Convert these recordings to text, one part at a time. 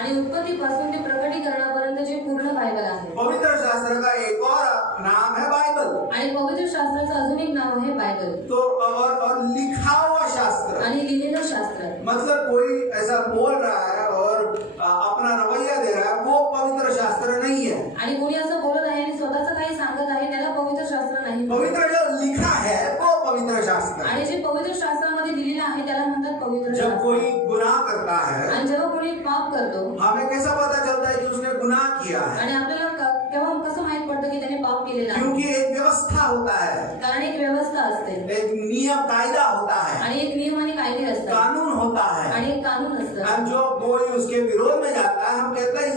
आणि उत्पत्तीपासून ते प्रकटीकरणापर्यंत जे पूर्ण बायबल आहे. पवित्र शास्त्र का एक और नाम है बाइबल. आणि पवित्र शास्त्राचं अजून एक नाव आहे बायबल. तो और लिखा हुआ शास्त्र आणि लिहिलेलं शास्त्र. मतलब कोई ऐसा बोल रहा है और अपना रवैया दे रहा है, वो पवित्र शास्त्र नहीं है. आणि कोणी असं बोलत आहे आणि स्वतःच काही सांगत आहे, त्याला पवित्र शास्त्र नाही. पवित्र जो लिखा है वो पवित्र शास्त्र. आणि जे पवित्र शास्त्रामध्ये लिहिलेलं आहे त्याला म्हणतात पवित्र शास्त्र. जब कोई गुनाह करता है, आणि जेव्हा कोणी पाप करतो, हमें कैसा पता चलता है कि उसने गुनाह किया है? आणि आपल्याला तेव्हा कसं माहित पडतं की त्याने पाप केलेला आहे? क्योंकि एक व्यवस्था होता है, कारण एक व्यवस्था असते, एक नियम कायदा होता है, आणि एक नियम आणि कायदे असतात, कानून होता है. आणि एक कानून असतं. और जो कोई उसके विरोध में जाता है, हम कहते हैं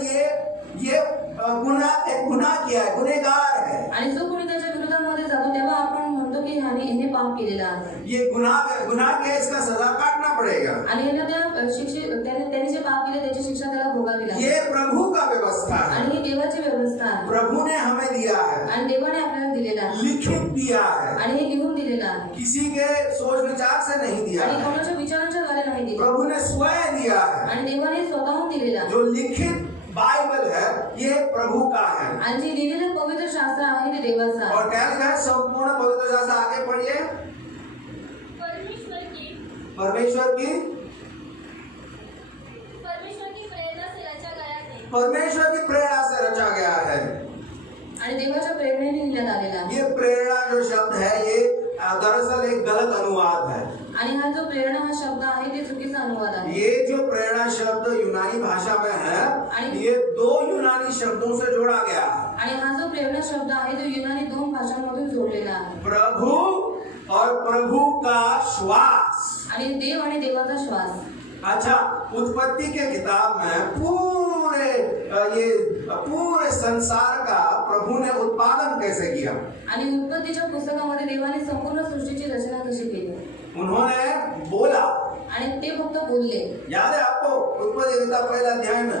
ये गुनाह किया है, गुनहगार है. आणि जो कोणी त्याच्या विरोधामध्ये जातो तेव्हा आपण म्हणतो की ह्याने पाप केलेला आहे. ये गुनाह किया, इसका सजा काटना पड़ेगा. आणि ह्याला त्या त्याने जे पाप केले त्याची शिक्षा त्याला भोगावी लागते. ये प्रभु का व्यवस्था है. आणि ही देवाची व्यवस्था आहे. प्रभु ने हमें दिया है, आणि देवाने आपल्याला दिलेला आहे, लिखित दिया है. आणि हे लिहून दिलेलं आहे. किसी के सोच विचार से नहीं दिया आणि है, कोणाच्या विचारांच्या द्वारे नाही दिलं. प्रभु ने स्वयं दिया है. आणि देवाने स्वतःहून दिलेला आहे. जो लिखित बाइबल है ये प्रभु का है. आणि जे लिहिलेलं पवित्र शास्त्र आहे ते देवाचं आहे. और क्या लिखा है? संपूर्ण पवित्र शास्त्र. आगे पढ़िए. परमेश्वर की प्रेरणा से रचा गया है. आणि देवाच्या प्रेरणेने लिहिण्यात आलेला आहे. ये प्रेरणा जो शब्द है ये दरअसल एक गलत अनुवाद है. आणि हा जो प्रेरणा हा शब्द आहे ते चुकीचा अनुवाद आहे. ये जो प्रेरणा शब्द यूनानी भाषा में है, ये दो यूनानी शब्दों से जोड़ा गया है. आणि हा जो प्रेरणा शब्द आहे तो युनानी दोन भाषांमधून जोडलेला आहे. प्रभु और प्रभु का श्वास. आणि देव आणि देवाचा श्वास. अच्छा, उत्पत्ति के किताब में पूरे संसार का प्रभु ने उत्पादन कैसे किया? आणि उत्पत्तीच्या पुस्तकामध्ये देवाने संपूर्ण सृष्टीची रचना कशी केली? उन्होंने बोला. आणि ते फक्त बोलले. याद है आपको? उत्पत्ति किताब पहला अध्याय में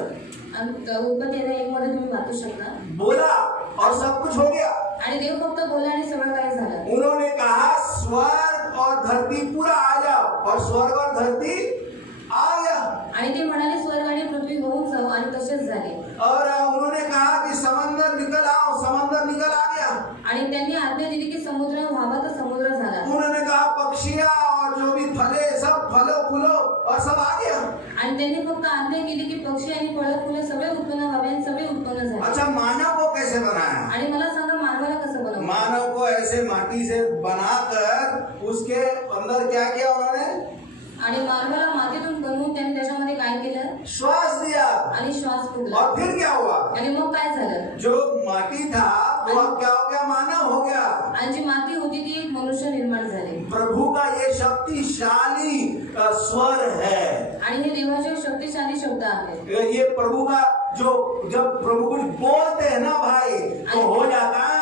उत्पत्ती 1 मध्ये तुम्ही वाचू शकता. बोला और सब कुछ हो गया. आणि देव फक्त बोलला आणि सगळं काही झालं. उन्होंने कहा स्वर्ग और धरती पूरा आ जाओ, और स्वर्ग और धरती आ गया. आणि ते म्हणाले स्वर्ग आणि पृथ्वी होऊन जाऊ, आणि तसेच झाले. और उन्होंने कहा कि समंदर निकल आओ, समंदर निकल आ गया. आणि त्यांनी आज्ञा दिली की समुद्र व्हावा, तर समुद्र झाला. उन्होंने कहा पक्षियां और जो भी फले सब फलो फूलो और सब आ गया. आणि त्यांनी फक्त आज्ञा केली की पक्षी आणि फळं फुले सगळे उत्पन्न व्हावे, आणि सगळे उत्पन्न झाले. अच्छा, मानव को कैसे बनाया? आणि मला सांगा मानवाला कसं बनवलं? मानव को ऐसे माटी से बनाकर उसके अंदर क्या किया उन्होंने? आणि मानवाला मातीतून बनवून त्यांनी त्याच्यामध्ये काय केलं? श्वास दिया. आणि श्वास फुकला. और फिर क्या हुआ? आणि मग काय झालं? जो माटी था वो अब क्या हो गया? मानव हो गया. आणि जी माती होती ती एक मनुष्य निर्माण झाले. प्रभु का ये शक्तिशाली स्वर है. आणि हे देवाचे शक्तिशाली शब्द आहे. ये प्रभु का जो जब प्रभु कुछ बोलते हैं ना भाई तो हो जाता है.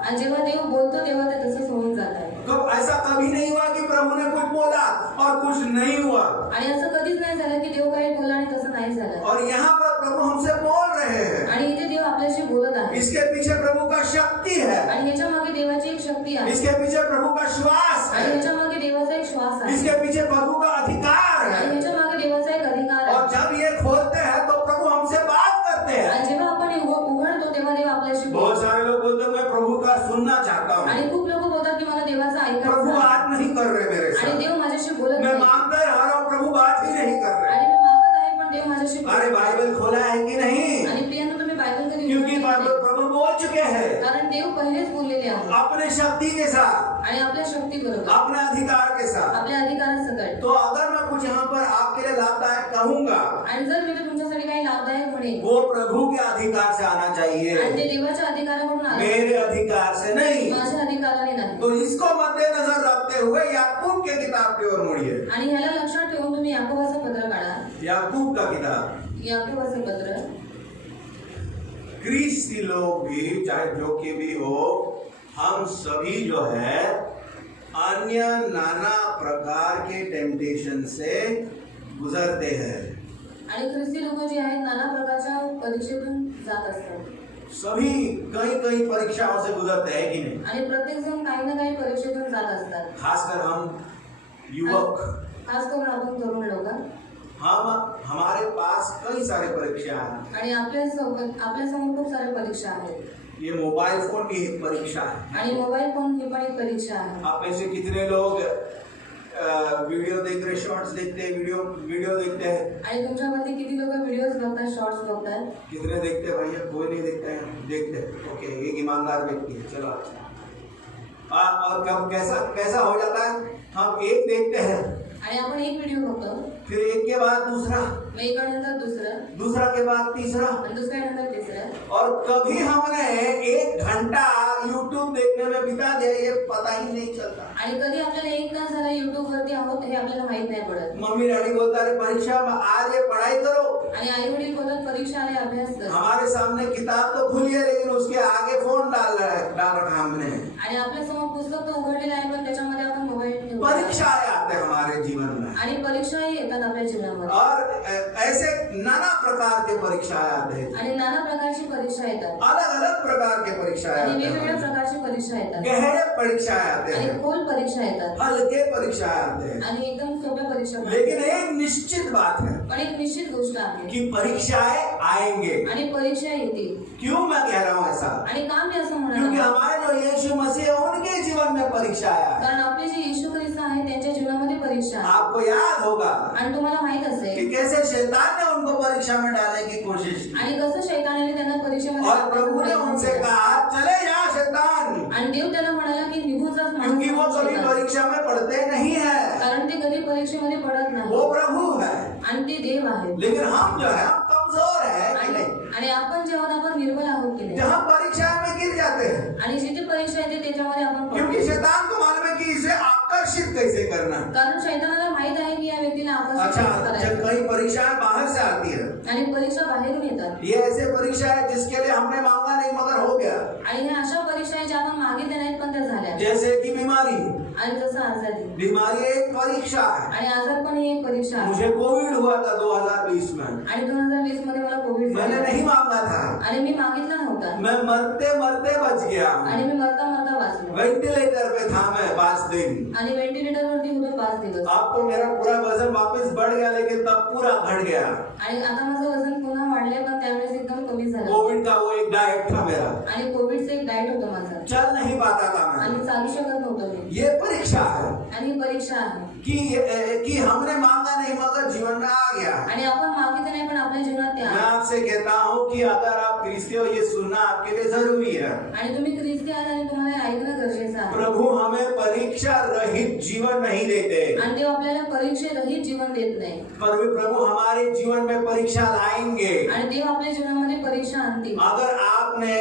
आणि जेव्हा देव बोलतो तेव्हा ते तसंच होऊन जात आहे. तो ऐसा कभी नहीं हुआ कि प्रभु ने कुछ बोला और कुछ नहीं हुआ. आणि असं कधीच नाही झालं की देव काही बोलला आणि तसं नाही झालं. और यहाँ पर प्रभु हमसे बोल रहे हैं. आणि इथे देव आपल्याशी बोलत आहे. इसके पीछे प्रभु का शक्ति है. आणि ह्याच्या मागे देवाची एक शक्ती आहे. इसके पीछे प्रभु का श्वास आणि है. ह्याच्या मागे देवाचा एक श्वास आहे. इसके पीछे प्रभु का अधिकार आणि है. ह्याच्या मागे देवाचा एक अधिकार आहे. और जब ये खोलते हैं तो प्रभु हमसे बात करते हैं. आणि जेव्हा आपण उघडतो तेव्हा देव आपल्याशी बहुत बोलतो. सारे लोग बोलते हैं मैं प्रभु का सुनना चाहता हूँ. आणि खूप लोक बोलतात की मला देवाचा प्रभु ऐकायचं आहे. बात नहीं कर रहे मेरे आणि साथ. देव माझ्याशी बोलत मैं नाही. मांगता रहा हूँ, प्रभु बात ही नहीं कर रहे. आणि मी मागत आहे पण देव माझ्याशी बोलत अरे नाही. बाइबल खोला है कि नहीं? आणि प्रियांनो तुम्ही बायबल कधी क्योंकि उघडली बाइबल नाही? प्रभु बोल चुके हैं कारण देव पहिलेच बोललेले आहे. अपने शक्ति के साथ, आणि आपल्या शक्ती बरोबर, अपने अधिकार के साथ. आपल्या अधिकारासकट. तो अगर मैं कुछ यहाँ पर आपके लिए लाभदायक कहूंगा, आणि जर मी ते तुमच्यासाठी काही लाभदायक म्हणेन, वो प्रभु के अधिकार से आना आणि चाहिए, ते देवाच्या अधिकाराकडून आले, मेरे अधिकार से नहीं. माझ्या अधिकाराने नाही. तो इसको मद्देनजर रखते हुए याकूब के किताब की ओर मुड़िए. आणि ह्याला लक्षात ठेवून तुम्ही याकोबाचं पत्र काढा. याकूब का किताब. याकोबाचं पत्र. क्रिस्ती लोग भी, चाहे जो कि भी हो, हम सभी जो है अन्य नाना प्रकार के टेम्पटेशन से गुजरते हैं. आणि ख्रिस्ती लोक जे आहेत नाना प्रकारच्या परीक्षेतून जात असतात. सभी कई कई परीक्षाओं से गुजरते हैं कि नहीं? आणि प्रत्येक जण काही ना काही परीक्षेतून जात असतात. खासकर हम युवक, खास करून आपण तरुण लोक. हमारे पास कई सारे परीक्षा हैं। आणि आपल्या समोर खूप साऱ्या परीक्षा आहेत ये मोबाइल फोन भी एक परीक्षा है। आणि मोबाईल फोन ही पण एक परीक्षा आहे आप में से कितने लोग वीडियो देख रहे, शॉर्ट्स देखते हैं, वीडियो देखते हैं? आणि तुमच्यामध्ये किती लोक व्हिडिओज बघतात, शॉर्ट्स बघतात? कितने देखते हैं भैया? कोई नहीं देखते हैं? देखते हैं, ओके, एक ईमानदार व्यक्ति है। चलो अच्छा। और कब कैसा हो जाता है? हम एक देखते हैं, आणि आपण एक व्हिडिओ बघतो, फिर एक के बाद दूसरा, मग एकानंतर दुसरं, दूसरा के बाद तीसरा, आणि दुसऱ्यानंतर तिसरं. और कभी हमने 1 घंटा यूट्यूब देखने में बिता दिया, ये पता ही नहीं चलता। आणि कधी आपल्याला 1 तास झाला युट्यूब वरती आहोत हे आपल्याला माहित नाही पडत. मम्मी डैडी बोलता है परीक्षा में आज ये पढ़ाई करो, आणि आई वडील बोलत परीक्षा आहे अभ्यास कर. हमारे सामने किताब तो खुली है लेकिन उसके आगे फोन डाल रखा हमने। आणि आपल्या समोर पुस्तक तो उघडलेलं आहे पण त्याच्यामध्ये आपण मोबाईल ठेवतो. परीक्षाएं आते हैं हमारे जीवन में, आणि परीक्षाही येतात आपल्या जीवनामध्ये, और ऐसे नाना प्रकार के परीक्षाएं आते हैं, आणि नाना प्रकारची परीक्षा येतात, अलग अलग प्रकार के परीक्षाएं आणि आते वेगवेगळ्या हैं, प्रकारची परीक्षा येतात, गहरे परीक्षाएं आते आणि हैं, खोल परीक्षा येतात, हल्के परीक्षाएं आते हैं। आणि एकदम सोप्या परीक्षा पण. लेकिन एक निश्चित बात है पण एक निश्चित गोष्ट आहे कि परीक्षाएं आएंगे। आणि परीक्षा येतील. क्यों मैं कह रहा हूँ ऐसा? आणि का मी असं क्योंकि म्हणाला? हमारे जो यीशु मसीह है उनके जीवन में परीक्षाएं आए। कारण आपले जे येशू ख्रिस्त आहे त्यांच्या जीवनामध्ये परीक्षा आहे. आपको याद होगा आणि तुम्हाला माहित असेल कि कैसे शैतान ने उनको परीक्षा में डालने की कोशिश की, आणि कसं शैतानाने त्यांना परीक्षेमध्ये और प्रभु ने उनसे कहा चले जा शैतान, आणि देव त्याला म्हणाला की निघून जा क्योंकि वो कभी शैतान. परीक्षा में पढ़ते नहीं है, कारण ते कधी परीक्षेमध्ये पडत नाही वो प्रभु है। आणि ते देव आहे. लेकिन हम जो है हम कमजोर है कि नहीं? आणि आपण जे आहोत आपण निर्बल आहोत की नाही? जहाँ परीक्षा में गिर जाते हैं, आणि जिथे परीक्षा येते त्याच्यामध्ये आपण पडतो. क्योंकि शैतान को मालूम है कि इसे आकर्षित कैसे करना है। कारण शैतानाला माहित आहे की या व्यक्तीला आकर्षित अच्छा, कसं जब करायचं. कई परीक्षाएं बाहर से आती है, आणि परीक्षा बाहेरून येतात, ये ऐसे परीक्षा है जिसके लिए हमने मांगा नहीं मगर हो गया, आणि ह्या अशा परीक्षा आहेत ज्या आपण मागितल्या नाहीत पण त्या झाल्या. जैसे कि बीमारी। आणि जसं आजारी, बीमारी एक परीक्षा है। आणि आजार पण ही एक परीक्षा आहे. मुझे कोविड हुआ था 2020 में, आणि 2020 मध्ये मला कोविड मैंने झाला नहीं मांगा था, आणि मी मागितला नव्हता, मैं मरते मरते बच गया। आणि मी मरता मरता वाचलो, वेंटिलेटर पे था मैं 5 दिन। आणि व्हेंटिलेटर वरती होतो 5 दिवस. अब तो मेरा पूरा वजन वापस बढ़ गया लेकिन तब पूरा घट गया। आणि आता माझं वजन पुन्हा वाढलंय पण त्यावेळेस एकदम कमी झालं. कोविड का वो एक डाइट था मेरा, आणि कोविडचं एक डाएट होतं माझं, चल नहीं पाता था मैं। आणि चालू शकत नव्हतं मी. ये परीक्षा है आणि ही परीक्षा आहे कि हमने मांगा नहीं मगर जीवन में आ गया। आणि आपण मागितलं नाही पण आपल्या जीवनात ते मैं आहे. आपसे कहता हूँ कि अगर आप ख्रिस्ती हो ये सुनना आपके लिए जरूरी है। आणि तुम्ही ख्रिस्ती आहात आणि तुम्हाला हे ऐकणं गरजेचं आहे. प्रभु हमें परीक्षा रहित जीवन नहीं देते, आणि देव आपल्याला परीक्षेरहित जीवन देत नाही. प्रभु हमारे जीवन में परीक्षा लाएंगे। आणि देव आपल्या जीवनामध्ये परीक्षा आणतील. अगर आपने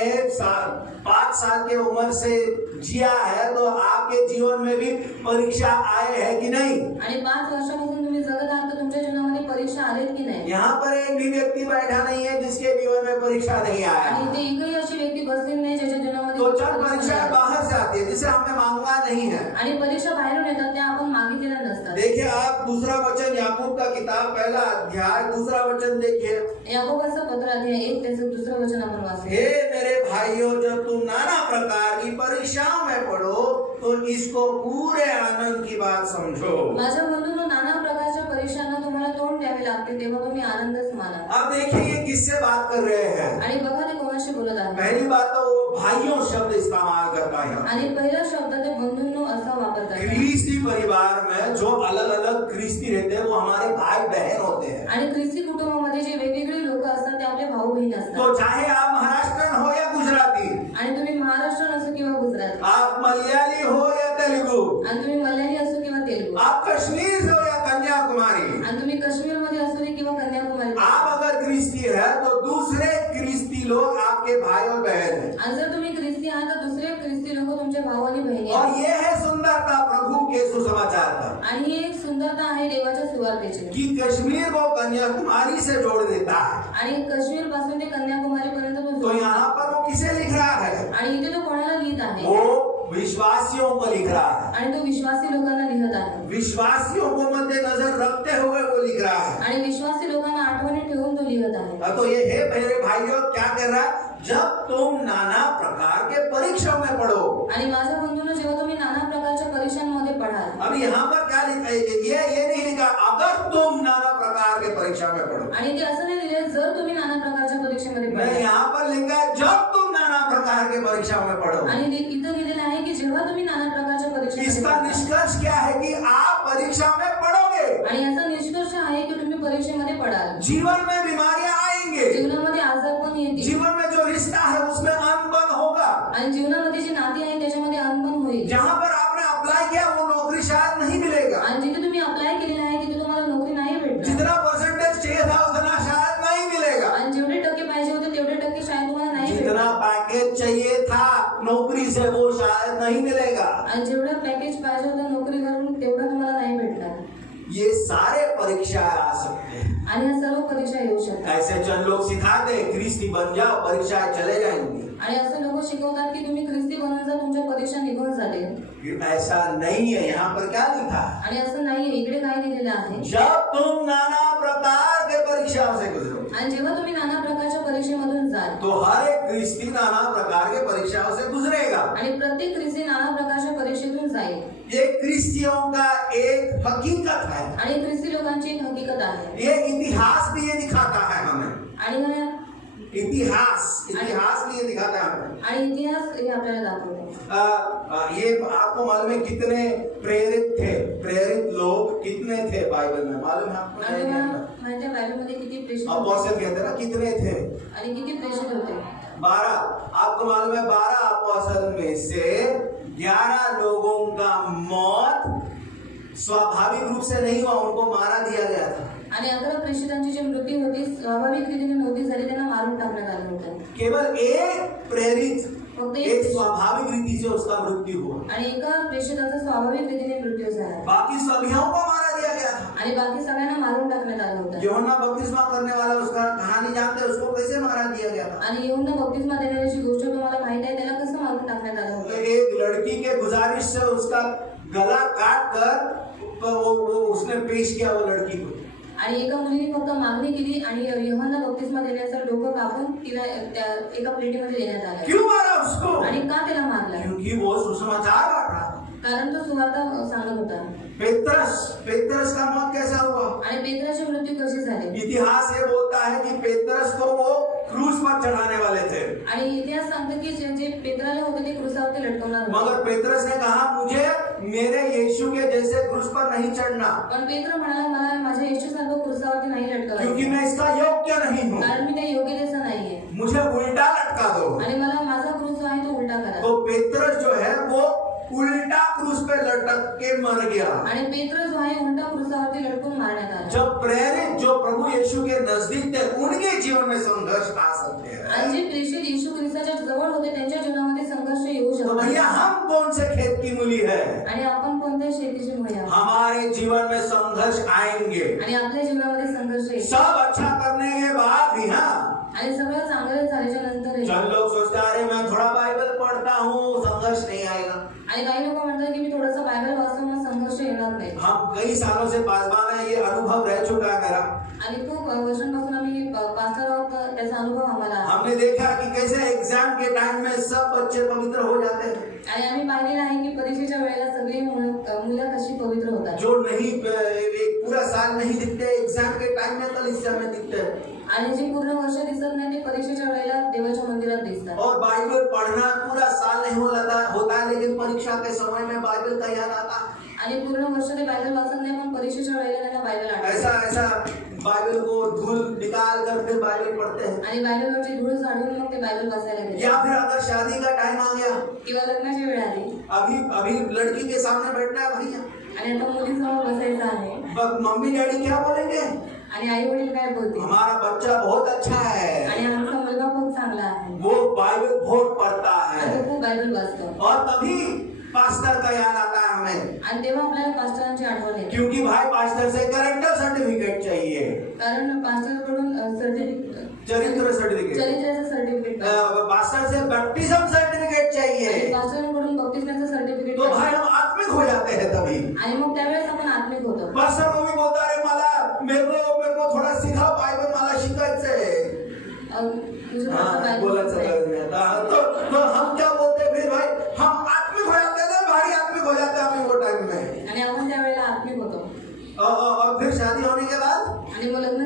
5 साल के उम्र से जिया है तो आपके जीवन में भी परीक्षा आए है कि नहीं? आणि 5 वर्षापासून तुम्ही जगत आहात तर तुमच्या जीवनामध्ये परीक्षा आलेत की नाही? यहाँ पर एक भी व्यक्ति बैठा नहीं है जिसके जीवन में परीक्षा नहीं आया। आणि इथे एकही अशी व्यक्ती बसलेली नाही ज्याच्या जीवनामध्ये तो चार परीक्षा परीक्षाएं नाही. बाहर से आती है जिसे हमने मांगा नहीं है। आणि परीक्षा बाहेरून येतात त्या आपण मागितलेल्या नसतात. देखिए आप दूसरा वचन याकूब का किताब 1 अध्याय 2 वचन देखिए। याकोबाचं पत्र अध्याय 1 त्याचं 2 वचन आपण वाचू. हे मेरे भाइयों, जब तुम नाना प्रकार की परीक्षाओं में पढ़ो तो इसको पूरे आनंद की बात समझो। माझ्या बंधूंनो, नाना प्रकारच्या परीक्षांना तुम्हाला तोंड द्यावे लागते तेव्हा तुम्ही आनंदच माना. अब देखिए ये किससे बात कर रहे हैं। आणि बघा ते कोणाशी बोलत आहे. पहली बात तो वो भाइयों शब्द इस्तेमाल करता है। आणि पहिला शब्द ते बंधूंनो असा वापर करतात. ख्रिस्ती परिवार में जो अलग अलग ख्रिस्ती रहते हैं वो हमारे भाई बहन होते हैं। आणि ख्रिस्ती कुटुंबामध्ये जे वेगवेगळे लोक असतात ते आपले भाऊ बहीण असतात. तो चाहे आप महाराष्ट्रन हो या गुजराती, आणि तुम्ही महाराष्ट्र असो किंवा गुजरात, आप मलयाली हो या तेलुगु, आणि तुम्ही मल्याळी असो किंवा तेलुगू, आप कश्मीर से हो या कन्याकुमारी, आणि तुम्ही काश्मीर मध्ये असो किंवा कन्याकुमारी, आप अगर ख्रिस्ती है तो दूसरे ख्रिस्ती लोग आपके भाई और बहन हैं। आणि जर तुम्ही ख्रिस्ती आहात तर दुसरे ख्रिस्ती लोक तुमचे भाऊ आणि बहिणी और आहेत. ये है सुंदरता प्रभु के सुसमाचार का आणि ही एक सुंदरता आहे देवाच्या सुवार्तेची. कि कश्मीर को कन्याकुमारी से जोड़ देता है। आणि काश्मीर पासून ते कन्याकुमारी पर्यंत तो तो यहाँ पर वो किसे लिख रहा है? आणि इथे तो कोणाला लिहित आहे? वो विश्वासियों को लिख रहा है। आणि तो विश्वासी लोकांना लिहित आहे. विश्वासियों को मद्देनजर रखते हुए वो लिख रहा है। आणि विश्वासी लोकांना आठवणी ठेवून तो लिहित आहे. तो ये है मेरे भाइयों, क्या कर रहा है? जब तुम नाना प्रकार के परीक्षाओं में पढ़ो। आणि माझ्या बंधूंनो, जेव्हा तुम्ही नाना प्रकारच्या परीक्षांमध्ये पढाल. अब यहाँ पर क्या लिखा है? ये नहीं लिखा अगर तुम नाना प्रकार प्रकार के परीक्षा में पढ़ो। आणि ते असं नाही लिहिले जर तुम्ही नाना प्रकारच्या परीक्षेमध्ये नहीं, पडला, यहाँ पर लिखा है जब तुम नाना प्रकार के परीक्षा में पढ़ो। आणि इथं लिहिलेलं आहे की जेव्हा तुम्ही नाना प्रकारच्या परीक्षेमध्ये इसका पडता. निष्कर्ष क्या है कि आप परीक्षा में पढ़ोगे, आणि याचा निष्कर्ष आहे की तुम्ही परीक्षेमध्ये पडाल. जीवन में बीमारियां आएंगे, जीवनामध्ये आजार पण येतील जीवन में जो रिश्ता है उसमें अनबन होगा, आणि जीवनामध्ये जी नाती आहे त्याच्यामध्ये अनबन होईल. जहाँ पर आपने अप्लाई किया वो नौकरी शायद नहीं मिलेगा, आणि जिथे तुम्ही अप्लाय केलेलं आहे तिथे तुम्हाला नोकरी नाही भेटणार. जितना परसेंटेज चाहिए था उतना शायद नहीं मिलेगा, आणि जेवढे टक्के पाहिजे होते तेवढे टक्के शायद तुम्हाला नाही जितना भेटणार. पैकेज चाहिए था नौकरी से वो शायद नहीं मिलेगा। आणि जेवढं पॅकेज पाहिजे होतं नोकरीवरून तेवढं तुम्हाला नाही भेटणार. ये सारे परीक्षा आ सकते हैं। आणि या सर्व परीक्षा येऊ शकतात. ऐसे चंद लोग सिखाते हैं ख्रिस्ती बन जाओ, परीक्षाएं चले जाएंगी। आणि असं लोक शिकवतात की तुम्ही ख्रिस्ती बनून जा, तुमच्या परीक्षा निघून जातील. ऐसा नहीं है। यहाँ पर क्या लिखा है? आणि असं नाहीये. इकडे काय लिहिलेलं आहे? जब तुम नाना प्रकार के परीक्षाओं से गुजरो, आणि जेव्हा तुम्ही नाना प्रकारच्या परीक्षेमधून जाल, तो हर एक ख्रिस्ती नाना प्रकार के परीक्षाओं से गुजरेगा। आणि प्रत्येक ख्रिस्ती नाना प्रकारच्या परीक्षेतून जाईल. ये ख्रिस्तियों का एक हकीकत है। आणि ख्रिस्ती लोकांची एक हकीकत आहे. ये इतिहास भी ये दिखाता है हमें। आणि इतिहास भी ये दिखाता है हमें। आणि इतिहास हे आपल्याला दाखवतो. ये आपको मालूम है कितने प्रेरित लोग कितने थे बाइबल में? मालूम है आपको? आणि तुम्हाला माहिती आहे बायबलमध्ये किती प्रेषित होते अपोस्टल कहते हैं ना, कितने थे? आणि किती प्रेषित होते? 12। आपको मालूम है 12 अपोस्टल में से 11 लोगों का मौत स्वाभाविक रूप से नहीं हुआ, उनको मारा दिया गया था। आणि 11 प्रेषितांची जी मृत्यू होती स्वाभाविक रीतीने नव्हती झाली, त्यांना मारून टाकण्यात आलं होतं. केवल एक प्रेरित फक्त एक स्वाभाविक रीति से उसका मृत्यू हुआ, आणि एका प्रेषिताचा स्वाभाविक रीतीने मृत्यू झाला. बाकी सभी को मारा दिया गया था। आणि बाकी सगळ्यांना मारून टाकण्यात आलं होतं. यूहन्ना बपतिस्मा करने वाला, उसका कहानी जानते हैं, उसको कैसे मारा दिया गया था? आणि यूहन्ना बपतिस्मा देणाऱ्याची गोष्ट तुम्हाला माहित आहे, त्याला कसं मारून टाकण्यात आलं होतं? एक लड़की के गुजारिश से उसका गला काट कर वो उसने पेश किया वो लड़की को। आणि एका मुलीने फक्त मागणी केली आणि यूहन्ना बपतिस्मा देण्याचं डोकं कापून तिला त्या एका प्लेटीमध्ये देण्यात आलं. क्यों मारा उसको? आणि का त्याला मारला? क्योंकि वो सुसमाचार बांट रहा था। कारण तो सुवार्थ सांगत होता. पेत्रस का मौत कैसा हुआ? आणि पेत्राची मृत्यू कशी झाली? इतिहास ये बोलता है कि पेत्रस को वो क्रूस पर चढ़ाने वाले थे, आणि इतिहास सांगतो की जे पेत्राला होते ते क्रूसावरती लटकवणार होते. मगर पेत्रस ने कहा मुझे मेरे यीशु के जैसे क्रूस पर नहीं चढ़ना, पण पेत्र म्हणाला मला माझ्या येशूसारखं क्रूसावरती नाही क्योंकि लटकवायचं, मैं इसका योग्य नहीं हूँ, कारण मी त्या योग्यतेचा नाहीये. मुझे उल्टा लटका दो। आणि मला माझा क्रूस जो आहे तो उलटा करा. तो पेत्रस जो है वो उल्टा क्रूस पे लटक के मर गया। आणि पेत्र जो आहे उलटा क्रूसावरती लटकून मारण्यात आला. जब प्रेरित जो प्रभु यीशु के नजदीक थे उनके जीवन में संघर्ष आ सकते हैं। आणि जे प्रेषित येशू ख्रिस्ताच्या जवळ होते त्यांच्या जीवनामध्ये संघर्ष येऊ तो शकतो. भैया हम कौन से खेत की मूली है? आणि आपण कोणत्या शेतीची मुळे आहोत? हमारे जीवन में संघर्ष आएंगे। आणि आपल्या जीवनामध्ये संघर्ष येईल. सब अच्छा करने के बाद भी हाँ, आणि सगळं चांगलं झाल्याच्या नंतर चंद लोग सोचते हैं, अरे मैं थोड़ा बाइबल पढ़ता हूँ संघर्ष नहीं आएगा। आणि काही लोक म्हणतात की मी थोडंसं बायबल वाचतो मग संघर्ष येणार नाही. हम कई सालों से पासवान है, ये अनुभव रह चुका है मेरा। आणि खूप वर्षांपासून आम्ही पास्टर आहोत, त्याचा अनुभव आम्हाला आहे. हमने देखा कि कैसे एग्जाम के टाइम में सब बच्चे पवित्र हो जाते हैं, आणि आम्ही पाहिलेलं आहे की परीक्षेच्या वेळेला सगळी मुलं कशी पवित्र होतात. जो नहीं एक पूरा साल नहीं दिखते एग्जाम के टाइम में कलीसिया में दिखते हैं, आणि जे पूर्ण वर्ष दिसत नाही ते परीक्षेच्या वेळेला देवाच्या मंदिरात दिसतात. और बाइबल पढ़ना पूरा साल नहीं होता है, लेकिन परीक्षा के समय में बाइबल का याद आता है। आणि पूर्ण वर्ष ते बायबल वाचत नाही पण परीक्षेच्या वेळेला त्यांना बायबल आठवते. ऐसा बाइबल को धूल निकाल कर फिर बाइबल पढ़ते हैं। आणि बायबलवरची धूळ झाडून मग ते बायबल वाचायला घेतात. या फिर अगर शादी का टाइम आ गया, किंवा लग्नाची वेळ आली, अभी लड़की के सामने बैठना है भैया, आणि आता मुलीजवळ बसायचं आहे, मम्मी डैडी क्या बोलेंगे? आणि आई वडील काय बोलतील? हमारा बच्चा बहुत अच्छा है, आणि आमचा मुलगा खूप चांगला आहे, वो बाइबल बहुत पढ़ता आणि है, तो खूप बायबल वाचतो. और तभी पास्टर का याद आता है हमें, आणि तेव्हा आपल्याला पास्टरांची आठवण येते. क्योंकि भाई पास्टर से कैरेक्टर सर्टिफिकेट चाहिए, कारण पास्टरकडून चरित्र सर्टिफिकेट, चरित्राचं सर्टिफिकेट, पास्टर से बैप्टिज्म सर्टिफिकेट चाहिए, पास्टरकडून बपतिस्माचं सर्टिफिकेट. तो भाई हम आत्मिक हो जाते हैं तभी। आणि मग त्यावेळेस आपण आत्मिक होतो. पास्टर मम्मी बोलता अरे मेरे को थोड़ा सिखाओ बाइबल, मला शिकायचंय, तुझं बायबल बोलायचं गरज नाही आता। तो हम क्या बोलते हैं फिर भाई, हम आत्मिक हो जाते हैं, भारी आत्मिक हो जाते हैं हम वो टाइम में, आणि आपण त्यावेळेला आत्मिक होतो. और फिर शादी होने के बाद आणि मग लग्न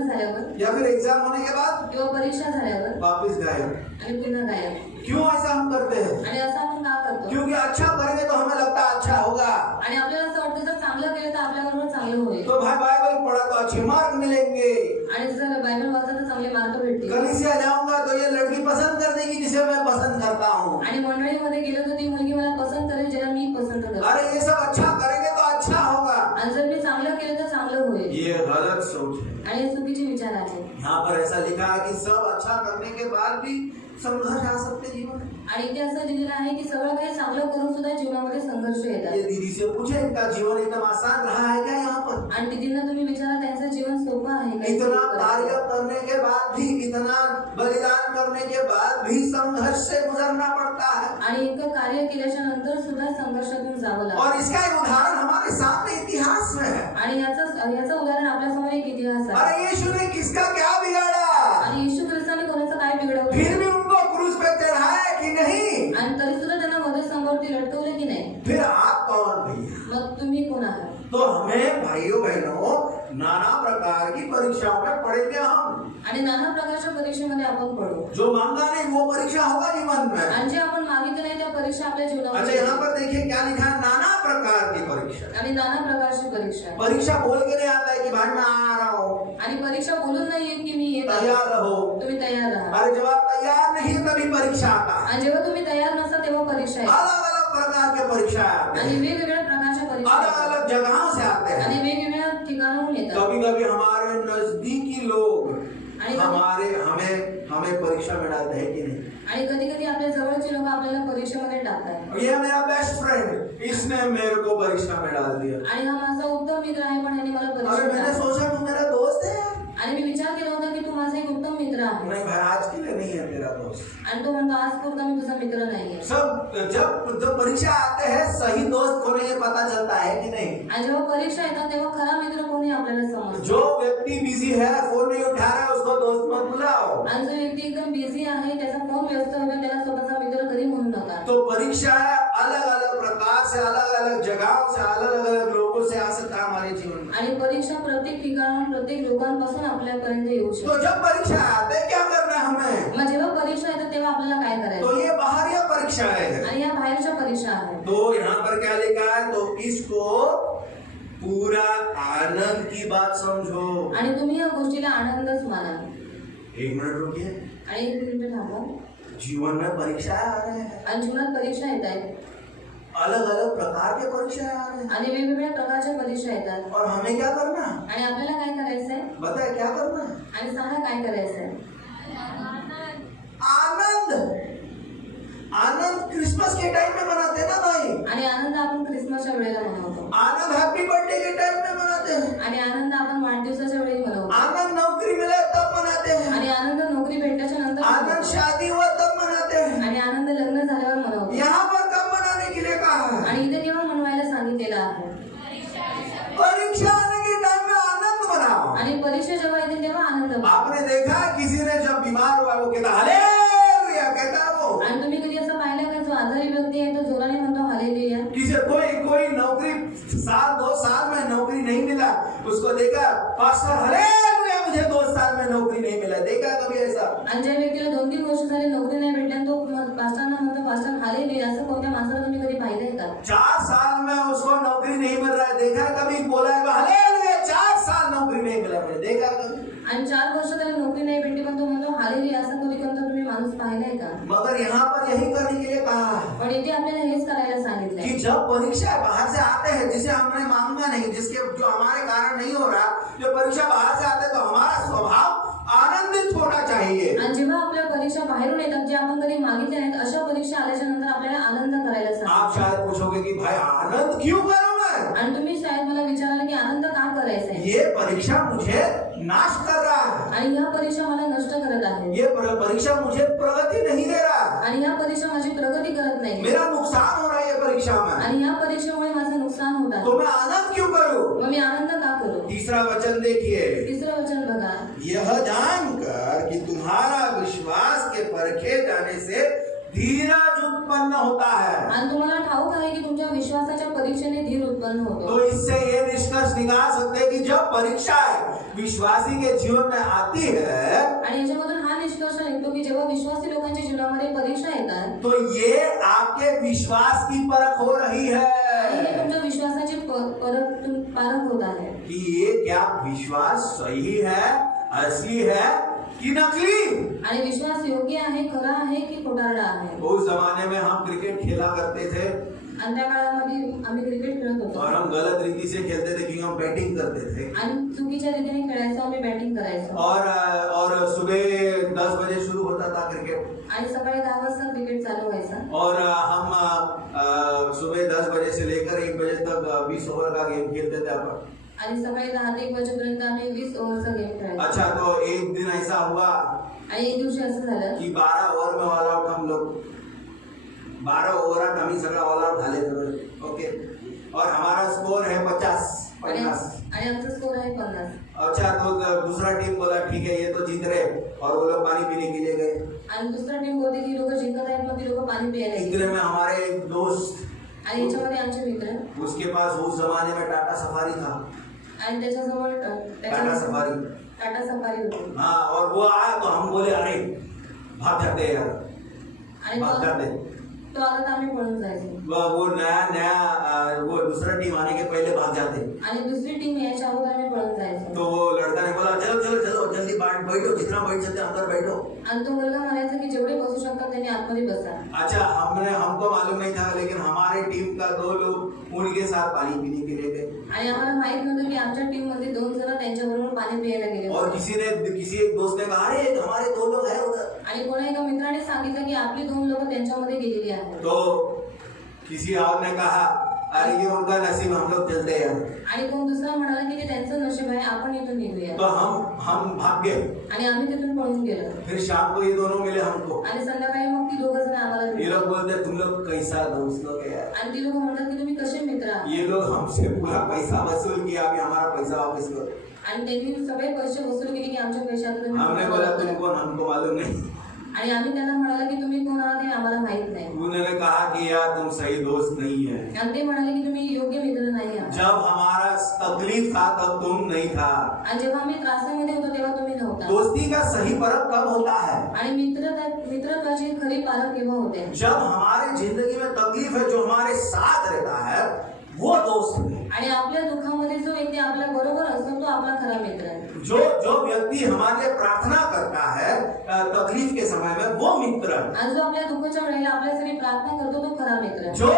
परीक्षा झाल्यावर वापस गायब। आणि पुन्हा गायब। क्यों ऐसा हम करते हैं? आणि असं आपण का करतो? क्योंकि अच्छा करेंगे तो हमें लगता है अच्छा होगा। आणि आपल्याला असं वाटतं जर चांगलं केलं तर आपल्याबरोबर चांगलं होईल। तो भाई बाइबल पढ़ा तो अच्छे मार्क मिलेंगे। आणि जर बायबल वाचलं तर चांगले मार्क भेटतील। कलीसिया जाऊंगा तो ये लड़की पसंद कर देगी जिसे मैं पसंद करता हूँ। आणि मंडळीमध्ये गेलो तर ती मुलगी मला पसंत करेल ज्याला मी पसंत करतो। अरे ये सब अच्छा करेंगे तो अच्छा होगा। आणि जर मी चांगलं केलं तर चांगलं होईल। ये गलत सोच है। आणि हे चुकीचे विचार आहेत। यहाँ पर ऐसा लिखा है कि सब अच्छा करने के बाद भी संघर्ष आ सकते जीवन में। आणि इथे असं लिहिलेलं आहे की सगळं काही चांगलं करून सुद्धा जीवनामध्ये संघर्ष येतात। ये दीदी से पूछे इनका जीवन एकदम आसान रहा है क्या यहाँ पर? आणि दीदींना तुम्ही विचारा त्यांचं जीवन सोपं आहे का? इतना कार्य करने के बाद भी, इतना बलिदान करने के बाद भी संघर्ष से गुजरना पड़ता है। आणि इतकं कार्य केल्याच्या नंतर सुद्धा संघर्षातून जावं लागतं। और इसका एक उदाहरण हमारे सामने इतिहास में है। आणि याचं उदाहरण आपल्या समोर एक इतिहास आहे। अरे यीशु ने किसका क्या बिगाड़ा? आणि येशू ख्रिस्ताने कोणाचं काय बिघडवलं? फिर भी उनको क्रूस पे चढ़ाया कि नहीं? आणि तरी सुद्धा त्यांना वधू स्तंभावरती लटकवले की नाही? फिर आप कौन भैया? मग तुम्ही कोण आहात? तो हमें भाइयों बहनों नाना प्रकार की परीक्षाओं में पड़ेंगे हम। आणि नाना प्रकारच्या परीक्षेमध्ये आपण पडू। जो मांगा नहीं वो परीक्षा होगा जीवन में। आणि जे आपण मागितले नाही त्या परीक्षा आपल्या अच्छा जीवनामध्ये। यहाँ पर देखिए क्या लिखा है, नाना प्रकार की परीक्षा। आणि नाना प्रकारची परीक्षा। परीक्षा बोल के नहीं आता है कि भाई मैं आ रहा हूँ। आणि परीक्षा बोलून नाही येत की मी येत आहे। तैयार रहो। तुम्ही तयार राहा। अरे जब आप तैयार नहीं तभी परीक्षा आता है। आणि जेव्हा तुम्ही तयार नसता तेव्हा परीक्षा येते। अलग अलग प्रकार के परीक्षा आते आणि हैं, वेगवेगळ्या प्रकारच्या परीक्षा अलग येतात। अलग जगहों से आते आणि हैं। वेगवेगळ्या ठिकाणाहून येतात। कभी कभी हमारे नजदीकी लोग आणि हमें परीक्षा में डालते हैं कि नहीं? आणि कधी कधी आपल्या जवळचे लोक आपल्याला परीक्षेमध्ये टाकतात। ये मेरा बेस्ट फ्रेंड, इसने मेरे को परीक्षा में डाल दिया। आणि हा माझा उत्तम मित्र आहे पण ह्याने मला अरे परीक्षा मैंने सोचा तू मेरा दोस्त है। आणि मी विचार केला होता की तू माझा एक उत्तम मित्र आहे। नहीं भाई आज के लिए नहीं है मेरा दोस्त। आणि तो म्हणतो आज पुरता मी तुझा मित्र नाहीये। सब जब परीक्षा आते हैं सही दोस्त को ये पता चलता है कि नहीं? आणि जेव्हा परीक्षा येतात तेव्हा खरा मित्र कोणी आपल्याला समजतो। जो व्यक्ति बिजी है, फोन नहीं उठा रहा है, उसको दोस्त मत बुलाओ। आणि जो व्यक्ती एकदम बिझी आहे त्याचा फोन व्यस्त होतो त्याला स्वतःचा मित्र कधी म्हणू नका। तो परीक्षा अलग अलग प्रकार से, अलग अलग जगहों से, अलग अलग लोगों से आ सकता है हमारे जीवन में। आणि परीक्षा प्रत्येक ठिकाणाहून प्रत्येक लोकांपासून आपल्यापर्यंत येऊ तो शकते। जब परीक्षा आते हैं क्या करना है हमें? मग जेव्हा परीक्षा येतात तेव्हा आपल्याला काय करायचं? तो ये बाहरी परीक्षाएं है। आणि या बाहेरच्या परीक्षा आहेत। तो यहाँ पर क्या लिखा है? तो इसको पूरा आनंद की बात समझो। आणि तुम्ही या गोष्टीला आनंदच माना। एक मिनट रुकिए। आणि एक मिनिट थांबा। जीवन में परीक्षाएं आ रहे हैं, आणि जीवनात परीक्षा येत आहेत अलग अलग प्रकार के परीक्षाएं आ रहे हैं, आणि वेगवेगळ्या प्रकारच्या परीक्षा येतात। और हमें क्या करना है? आणि आपल्याला काय करायचंय? बताए क्या करना है? आणि सांगा काय करायचंय? आनंद। आनंद क्रिसमस के टाइम में मनाते हैं ना भाई। आणि आनंद आपण ख्रिसमसच्या वेळेला मनवतो। आनंद हैप्पी बर्थडे के टाइम में मनाते हैं। आणि आनंद आपण वाढदिवसाच्या वेळी मनवतो। आनंद नौकरी मिले तब मनाते हैं। आणि आनंद नोकरी भेटल्याच्या नंतर आनंद मनवतो। शादी हुआ तब मनाते हैं। आणि आनंद लग्न झाल्यावर मनवतो। यहाँ पर कब मनाने के लिए कहा है? आणि इथे केव्हा मनवायला सांगितलेलं आहे? परीक्षा आने के टाइम में आनंद मनाओ। आणि परीक्षा जेव्हा येते तेव्हा आनंद मनाओ। आपने देखा किसी ने जब बीमार हुआ वो कहता हालेलुया कहता है वो। आणि तुम्ही कधी असं पाहिलं का जो आजारी व्यक्ती आहे तो जोराने म्हणतो हालेलुया? किसी कोई नौकरी साल 2 साल में नौकरी नहीं मिला, उसको देखा पास्टर हालेलुया मुझे 2 साल में नौकरी नहीं मिला, देखा कभी ऐसा? आणि ज्या व्यक्तीला 2-3 वर्ष झाली नोकरी नाही भेटली आणि तो पास्टरना म्हणतो पास्टर हालेलुया, असं कोणत्या माणसाला तुम्ही कधी पाहिलंय का? 4 साल में उसको नौकरी नहीं मिल रहा है, देखा कभी? बोला है हालेलुया 4 साल नौकरी नहीं मिला मुझे, देखा कभी? आणि 4 वर्ष त्याला नोकरी नाही भेटली पण तो म्हणतो हालेलुया, असं कधी कोणता तुम्ही माणूस पाहिलाय का? मगर यहाँ पर यही करने के लिए कहा है पण इथे आपल्याला हेच करायला सांगितलंय कि जब परीक्षा बाहर से आते हैं जिसे हमने मांगा नहीं, जिसके जो हमारे कारण नहीं हो रहा, जो परीक्षा बाहर से आते हैं तो हमारा स्वभाव आनंदित होना चाहिए। आणि जेव्हा आपल्या परीक्षा बाहेरून येतात जे आपण कधी मागितले नाहीत अशा परीक्षा आल्याच्या नंतर आपल्याला आनंद करायला आप सांगितलं। शायद पूछोगे कि भाई आनंद क्यों करूं मैं? आणि तुम्ही शायद मला विचाराल की आनंद का करायचा आहे? ये परीक्षा मुझे नाश कर रहा है, आणि ह्या परीक्षा मला नष्ट करत आहे। ये परीक्षा मुझे प्रगति नहीं दे रहा, आणि ह्या परीक्षा माझी प्रगती करत नाही। मेरा नुकसान हो रहा है ये परीक्षा में, आणि ह्या परीक्षेमुळे माझं नुकसान होत आहे। तो मैं आनंद क्यों करूं? मग मी आनंद का करू? तीसरा वचन देखिए। तिसरं वचन बघा। यह जानकर कि तुम्हारा विश्वास के परखे जाने से धीरज उत्पन्न होता है। आणि तुम्हाला ठाऊक आहे की तुमच्या विश्वासाच्या परीक्षेने धीर उत्पन्न होतो। तो इससे ये निष्कर्ष निकाल सकते हैं कि जब परीक्षाएं विश्वासी के जीवन में आती है आणि याच्यामधून हा निष्कर्ष निघतो की जेव्हा विश्वासी लोकांच्या जीवनामध्ये परीक्षा येतात तो ये आपके विश्वास की परख हो रही आणि हे है तुमच्या विश्वासाची पारख होत आहे कि ये क्या विश्वास सही है, असली है कि नकली। आणि विश्वास योग्य आहे, खरा आहे की खोटारडा आहे। उस जमाने में हम क्रिकेट खेला करते थे आणि त्या काळामध्ये आम्ही क्रिकेट खेळत होतो और हम गलत रीति से खेलते थे क्योंकि हम बैटिंग करते थे आणि चुकीच्या रीतीने खेळायचो, आम्ही बॅटिंग करायचो और सुबह 10 बजे शुरू होता था क्रिकेट आणि सकाळी 10 वाजता क्रिकेट चालू व्हायचा और हम सुबह 10 बजे से लेकर 1 बजे तक 20 ओवर का गेम खेलते थे अपन। आणि सकाळी 10 ते 1 वाजेपर्यंत आम्ही 20 ओव्हरचा गेम खेळायचो। अच्छा, तो एक दिन ऐसा हुआ आणि एक दिवशी असं झालं कि 12 ओवर में ऑल आउट हम लोग 12 ओवरात आम्ही सगळं ऑल आउट झाले सगळे, ओके। और हमारा स्कोर है 50। आणि आमचा स्कोर आहे 50। अच्छा, तो दूसरा टीम बोला ठीक है ये तो जीत रहे और वो लोग पानी पीने के लिए गए आणि दुसरा टीम बोलते की लोक जिंकत आहेत, मग ती लोक पाणी प्यायला गेली। इतने में हमारे एक दोस्त, आणि याच्यामध्ये आमचे मित्र, उसके पास उस जमाने में टाटा सफारी था, आणि त्याच्याजवळ टाटा सफारी होती। हाँ, और वो आया तो हम बोले अरे भाग जाते हैं यार, आणि भाग जाते। तो आला तर आम्ही पळून जायचो वो नया वो दूसरा टीम आने के पहले भाग जाते आणि दुसरी टीम यायच्या अगोदर आम्ही पळून जायचो। तो वो लड़का ने बोला चलो चलो चलो जल्दी बैठो, जितना बैठ सकते अंदर बैठो। आणि तो मुलगा म्हणायचा की जेवढे बसू शकतात त्यांनी आतमध्ये बसा। अच्छा, हमको मालूम नहीं था लेकिन हमारे टीम का 2 लोग उनके साथ पानी पीने के लिए गए आणि आम्हाला माहित नव्हतं की आमच्या टीम मध्ये 2 जण त्यांच्याबरोबर पाणी प्यायला गेले और किसी एक दोस्त ने कहा अरे हमारे 2 लोग हैं उधर। आणि कोणा एका मित्राने सांगितलं की आपली 2 लोक त्यांच्यामध्ये गेलेली आहेत। तो किसी और ने कहा अरे ये उनका नसीब, हम लोग चलते हैं। आणि कोण दुसरा म्हणाला की ते त्यांचं नशीब आहे, आपण इथून निघूया। तो हम भाग गए। आणि आम्ही तिथून पळून गेलो। फिर शाम को ये दोनों मिले हमको। आणि संध्याकाळी मग ती दोघं जण आम्हाला ये भेटले। लोग बोलते तुम लोग कैसा दोस्त लोग है यार। आणि ती लोक म्हणतात की तुम्ही कसे मित्र आहात। ये लोग हमसे पूरा पैसा वसूल किया, अभी हमारा पैसा वापस करो। आणि त्यांनी सगळे पैसे वसूल केले की आमच्या पैशातून तुम्ही हमने बोला तुम कौन, हमको मालूम नहीं। आणि आम्ही त्यांना म्हणाला की तुम्ही कोण आहात हे आम्हाला माहित नाही। उन्होंने कहा कि यार तुम सही दोस्त नहीं है। आणि ते म्हणाले की तुम्ही योग्य मित्र नाही आहात। जब हमारा तकलीफ था तब तुम नहीं था। आणि जेव्हा आम्ही त्रासामध्ये होतो तेव्हा तुम्ही नव्हता। दोस्ती का सही परख कब होता है? आणि मित्रत्वाची खरी पारख केव्हा होते? जब हमारे जिंदगी में तकलीफ है, जो हमारे साथ रहता है वो दोस्त है। आणि आपल्या दुःखामध्ये जो व्यक्ती आपल्या बरोबर असतो तो आपला खरा मित्र आहे। जो व्यक्ति हमारे लिए प्रार्थना करता है तकलीफ के समय में वो मित्र है। आणि जो आपल्या दुःखाच्या वेळेला आपल्यासाठी प्रार्थना करतो तो खरा मित्र आहे। जो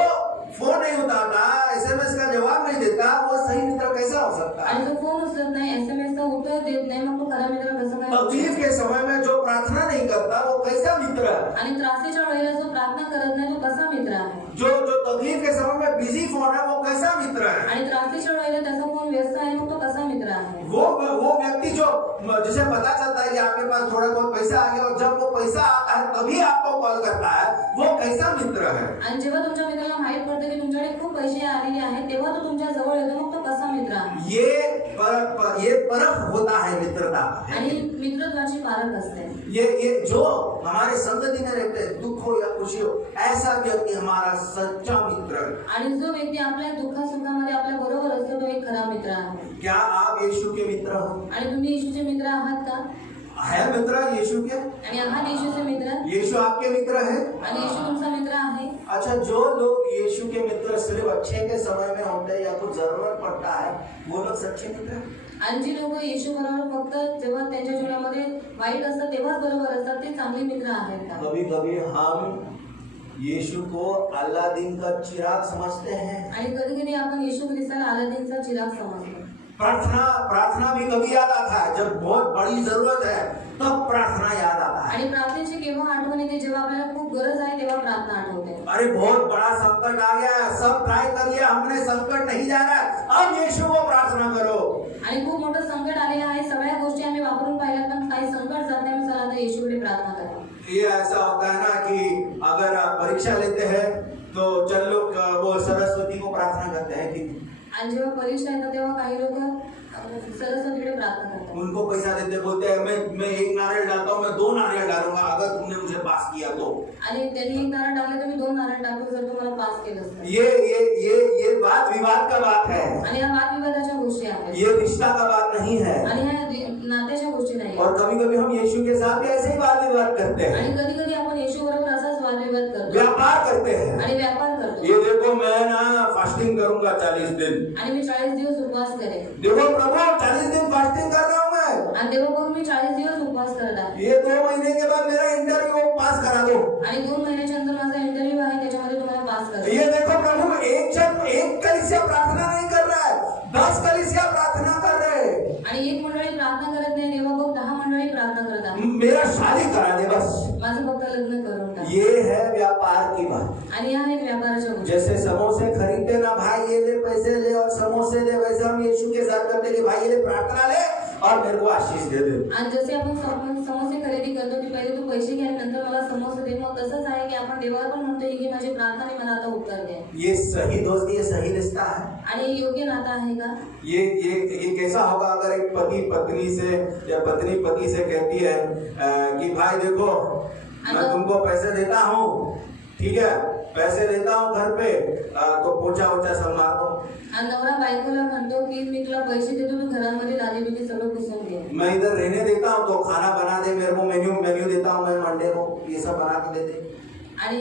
फोन नहीं उठाता, SMS का जवाब नहीं देता, वो सही मित्र कैसा हो सकता है? आणि जो फोन उचलत नाही, SMS का उत्तर देत नाही, मग तो खरा मित्र कसं काय? तकलीफ के समय में जो प्रार्थना नहीं करता वो कैसा मित्र है? आणि त्रासाच्या वेळेला जो प्रार्थना करत नाही तो कसा मित्र आहे? जो तकलीफ के समय में बिजी फोन है वो कैसा मित्र है? आणि त्रासाच्या वेळेला त्याचा फोन व्यस्त आहे मग तो कसा मित्र आहे? वो व्यक्ति जो जिसे पता चलता है कि आपके पास थोड़ा बहुत पैसा आ गया और जब वो पैसा आता है तभी आपको कॉल करता है, वो कैसा मित्र है? आणि जेव्हा तुमच्या मित्राला माहित पडतं की तुमच्याकडे खूप पैसे आलेले आहेत तेव्हा तो तुमच्या जवळ येतो, मग तो कसा मित्र आहे? ये परख होता है मित्रता। आणि मित्रत्वाची पारख असते। ये जो हमारे संगति में रहते हैं, दुख हो या खुशी हो, ऐसा व्यक्ति हमारा सच्चा मित्र है। आणि जो व्यक्ती आपल्या दुःखा सुखामध्ये आपल्या बरोबर असतो तो एक खरा मित्र आहे। क्या आप यीशु के मित्र हो? आणि तुम्ही येशूचे मित्र आहात का? है मित्र यीशु के? आणि आहात येशूचे मित्र? यीशु आपके मित्र है? आणि येशू तुमचा मित्र आहे? अच्छा, जो लोग यीशु के मित्र सिर्फ अच्छे के समय में होते हैं या कुछ जरूरत पड़ता है, वो लोग सच्चे मित्र हैं। आणि जी लोक येशू बरोबर फक्त जेव्हा त्यांच्या जीवनामध्ये वाईट असतात तेव्हाच बरोबर असतात ते चांगले मित्र आहेत का? कभी कभी हम यीशु को अल्लादीन का चिराग समझते हैं। आणि कधी कधी आपण येशू ख्रिस्ताला अलादीनचा चिराग समजतो। प्रार्थना भी कभी याद आता है जब बहुत बड़ी जरूरत है, तब प्रार्थना याद आता है। आणि प्रार्थनेची केव्हा आठवण येते? जेव्हा आपल्याला खूप गरज आहे तेव्हा प्रार्थना आठवते। अरे बहुत बड़ा संकट आ गया है, सब ट्राई कर लिया हमने, संकट नहीं जा रहा है, अब यीशु को प्रार्थना करो। आणि खूप मोठं संकट आले आहे, सगळ्या गोष्टी आम्ही वापरून पाहिल्या पण काही संकट जात नाही, चला आता येशूकडे प्रार्थना करा। ये ऐसा होता है ना कि अगर आप परीक्षा लेते हैं तो चल लोग वो सरस्वती को प्रार्थना करते हैं कि आणि जेव्हा परीक्षा येतात तेव्हा काही लोक सरस्वतीकडे प्रार्थना करतात। उनको पैसा देते, बोलते हैं मैं 1 नारियल डालता हूँ, मैं 2 नारियल डालूंगा अगर तुमने मुझे पास किया तो। आणि त्यांनी 1 नारळ टाकले तर मी 2 नारळ टाकू जर तुम्हाला पास केलं तर। ये वाद विवाद का बात है। आणि या वाद विवादाच्या गोष्टी आहेत। ये रिश्ता का बात नहीं है। आणि ह्या नात्याच्या गोष्टी नाही और कभी कभी हम यीशु के साथ भी ऐसे ही वाद विवाद करते हैं, आणि कधी कधी आपण येशू बरोबर असाच वादविवाद करतो व्यापार करते हैं। आणि व्यापार करतो ये देखो मैं ना फास्टिंग करूंगा 40 दिन, आणि मी 40 दिवस उपवास करेन देखो प्रभु 40 दिन फास्टिंग कर रहा हूँ मैं, आणि देवा बघ मी 40 दिवस उपवास करत आहे ये 2 महीने के बाद मेरा इंटरव्यू पास करा दो। आणि 2 महिन्याच्या नंतर माझा इंटरव्ह्यू आहे त्याच्यामध्ये तुम्हाला पास करा ये देखो प्रभु एक कलीसिया प्रार्थना नहीं कर रहा है, 10 कलीसिया प्रार्थना कर रहे हैं, आणि एक मंडळी प्रार्थना करत नाही देवा बघ 10 मंडळी प्रार्थना करत आहे मेरा शादी करा दे बस। माझं फक्त लग्न करून टाक ये है व्यापार की बात। आणि या आहेत व्यापाराच्या गोष्टी जैसे समोसे खरीदते ना, भाई ये ले पैसे ले और समोसे ले, वैसे हम यीशु के साथ करते कि भाई ये ले प्रार्थना ले और मेरे को आशीष दे दे। आणि जसे आपण समोसे खरेदी करतो की पहिले तू पैसे घे आणि नंतर मला समोसे दे, मग तसंच आहे की आपण देवाला पण म्हणतो की माझी प्रार्थना आणि मला आता उत्तर दे। ये सही दोस्ती, ये सही रिश्ता है। आणि योग्य नाता आहे का? ये कैसा होगा अगर एक पति पत्नी से या पत्नी पति से कहती है कि भाई देखो मैं तुमको पैसे देता हूँ, ठीक है, पैसे देता हूँ घर पे, तो पोछा वोछा सब मार दो। आणि नवरा बायकोला म्हणतो की मी तुला पैसे देतो, तू घरामध्ये लादीबिदी सगळं पुसून घे। मैं इधर रहने देता हूँ तो खाना बना दे, मेरे को मेन्यू देता हूँ मैं मंडे को, ये सब बना के दे दे। आणि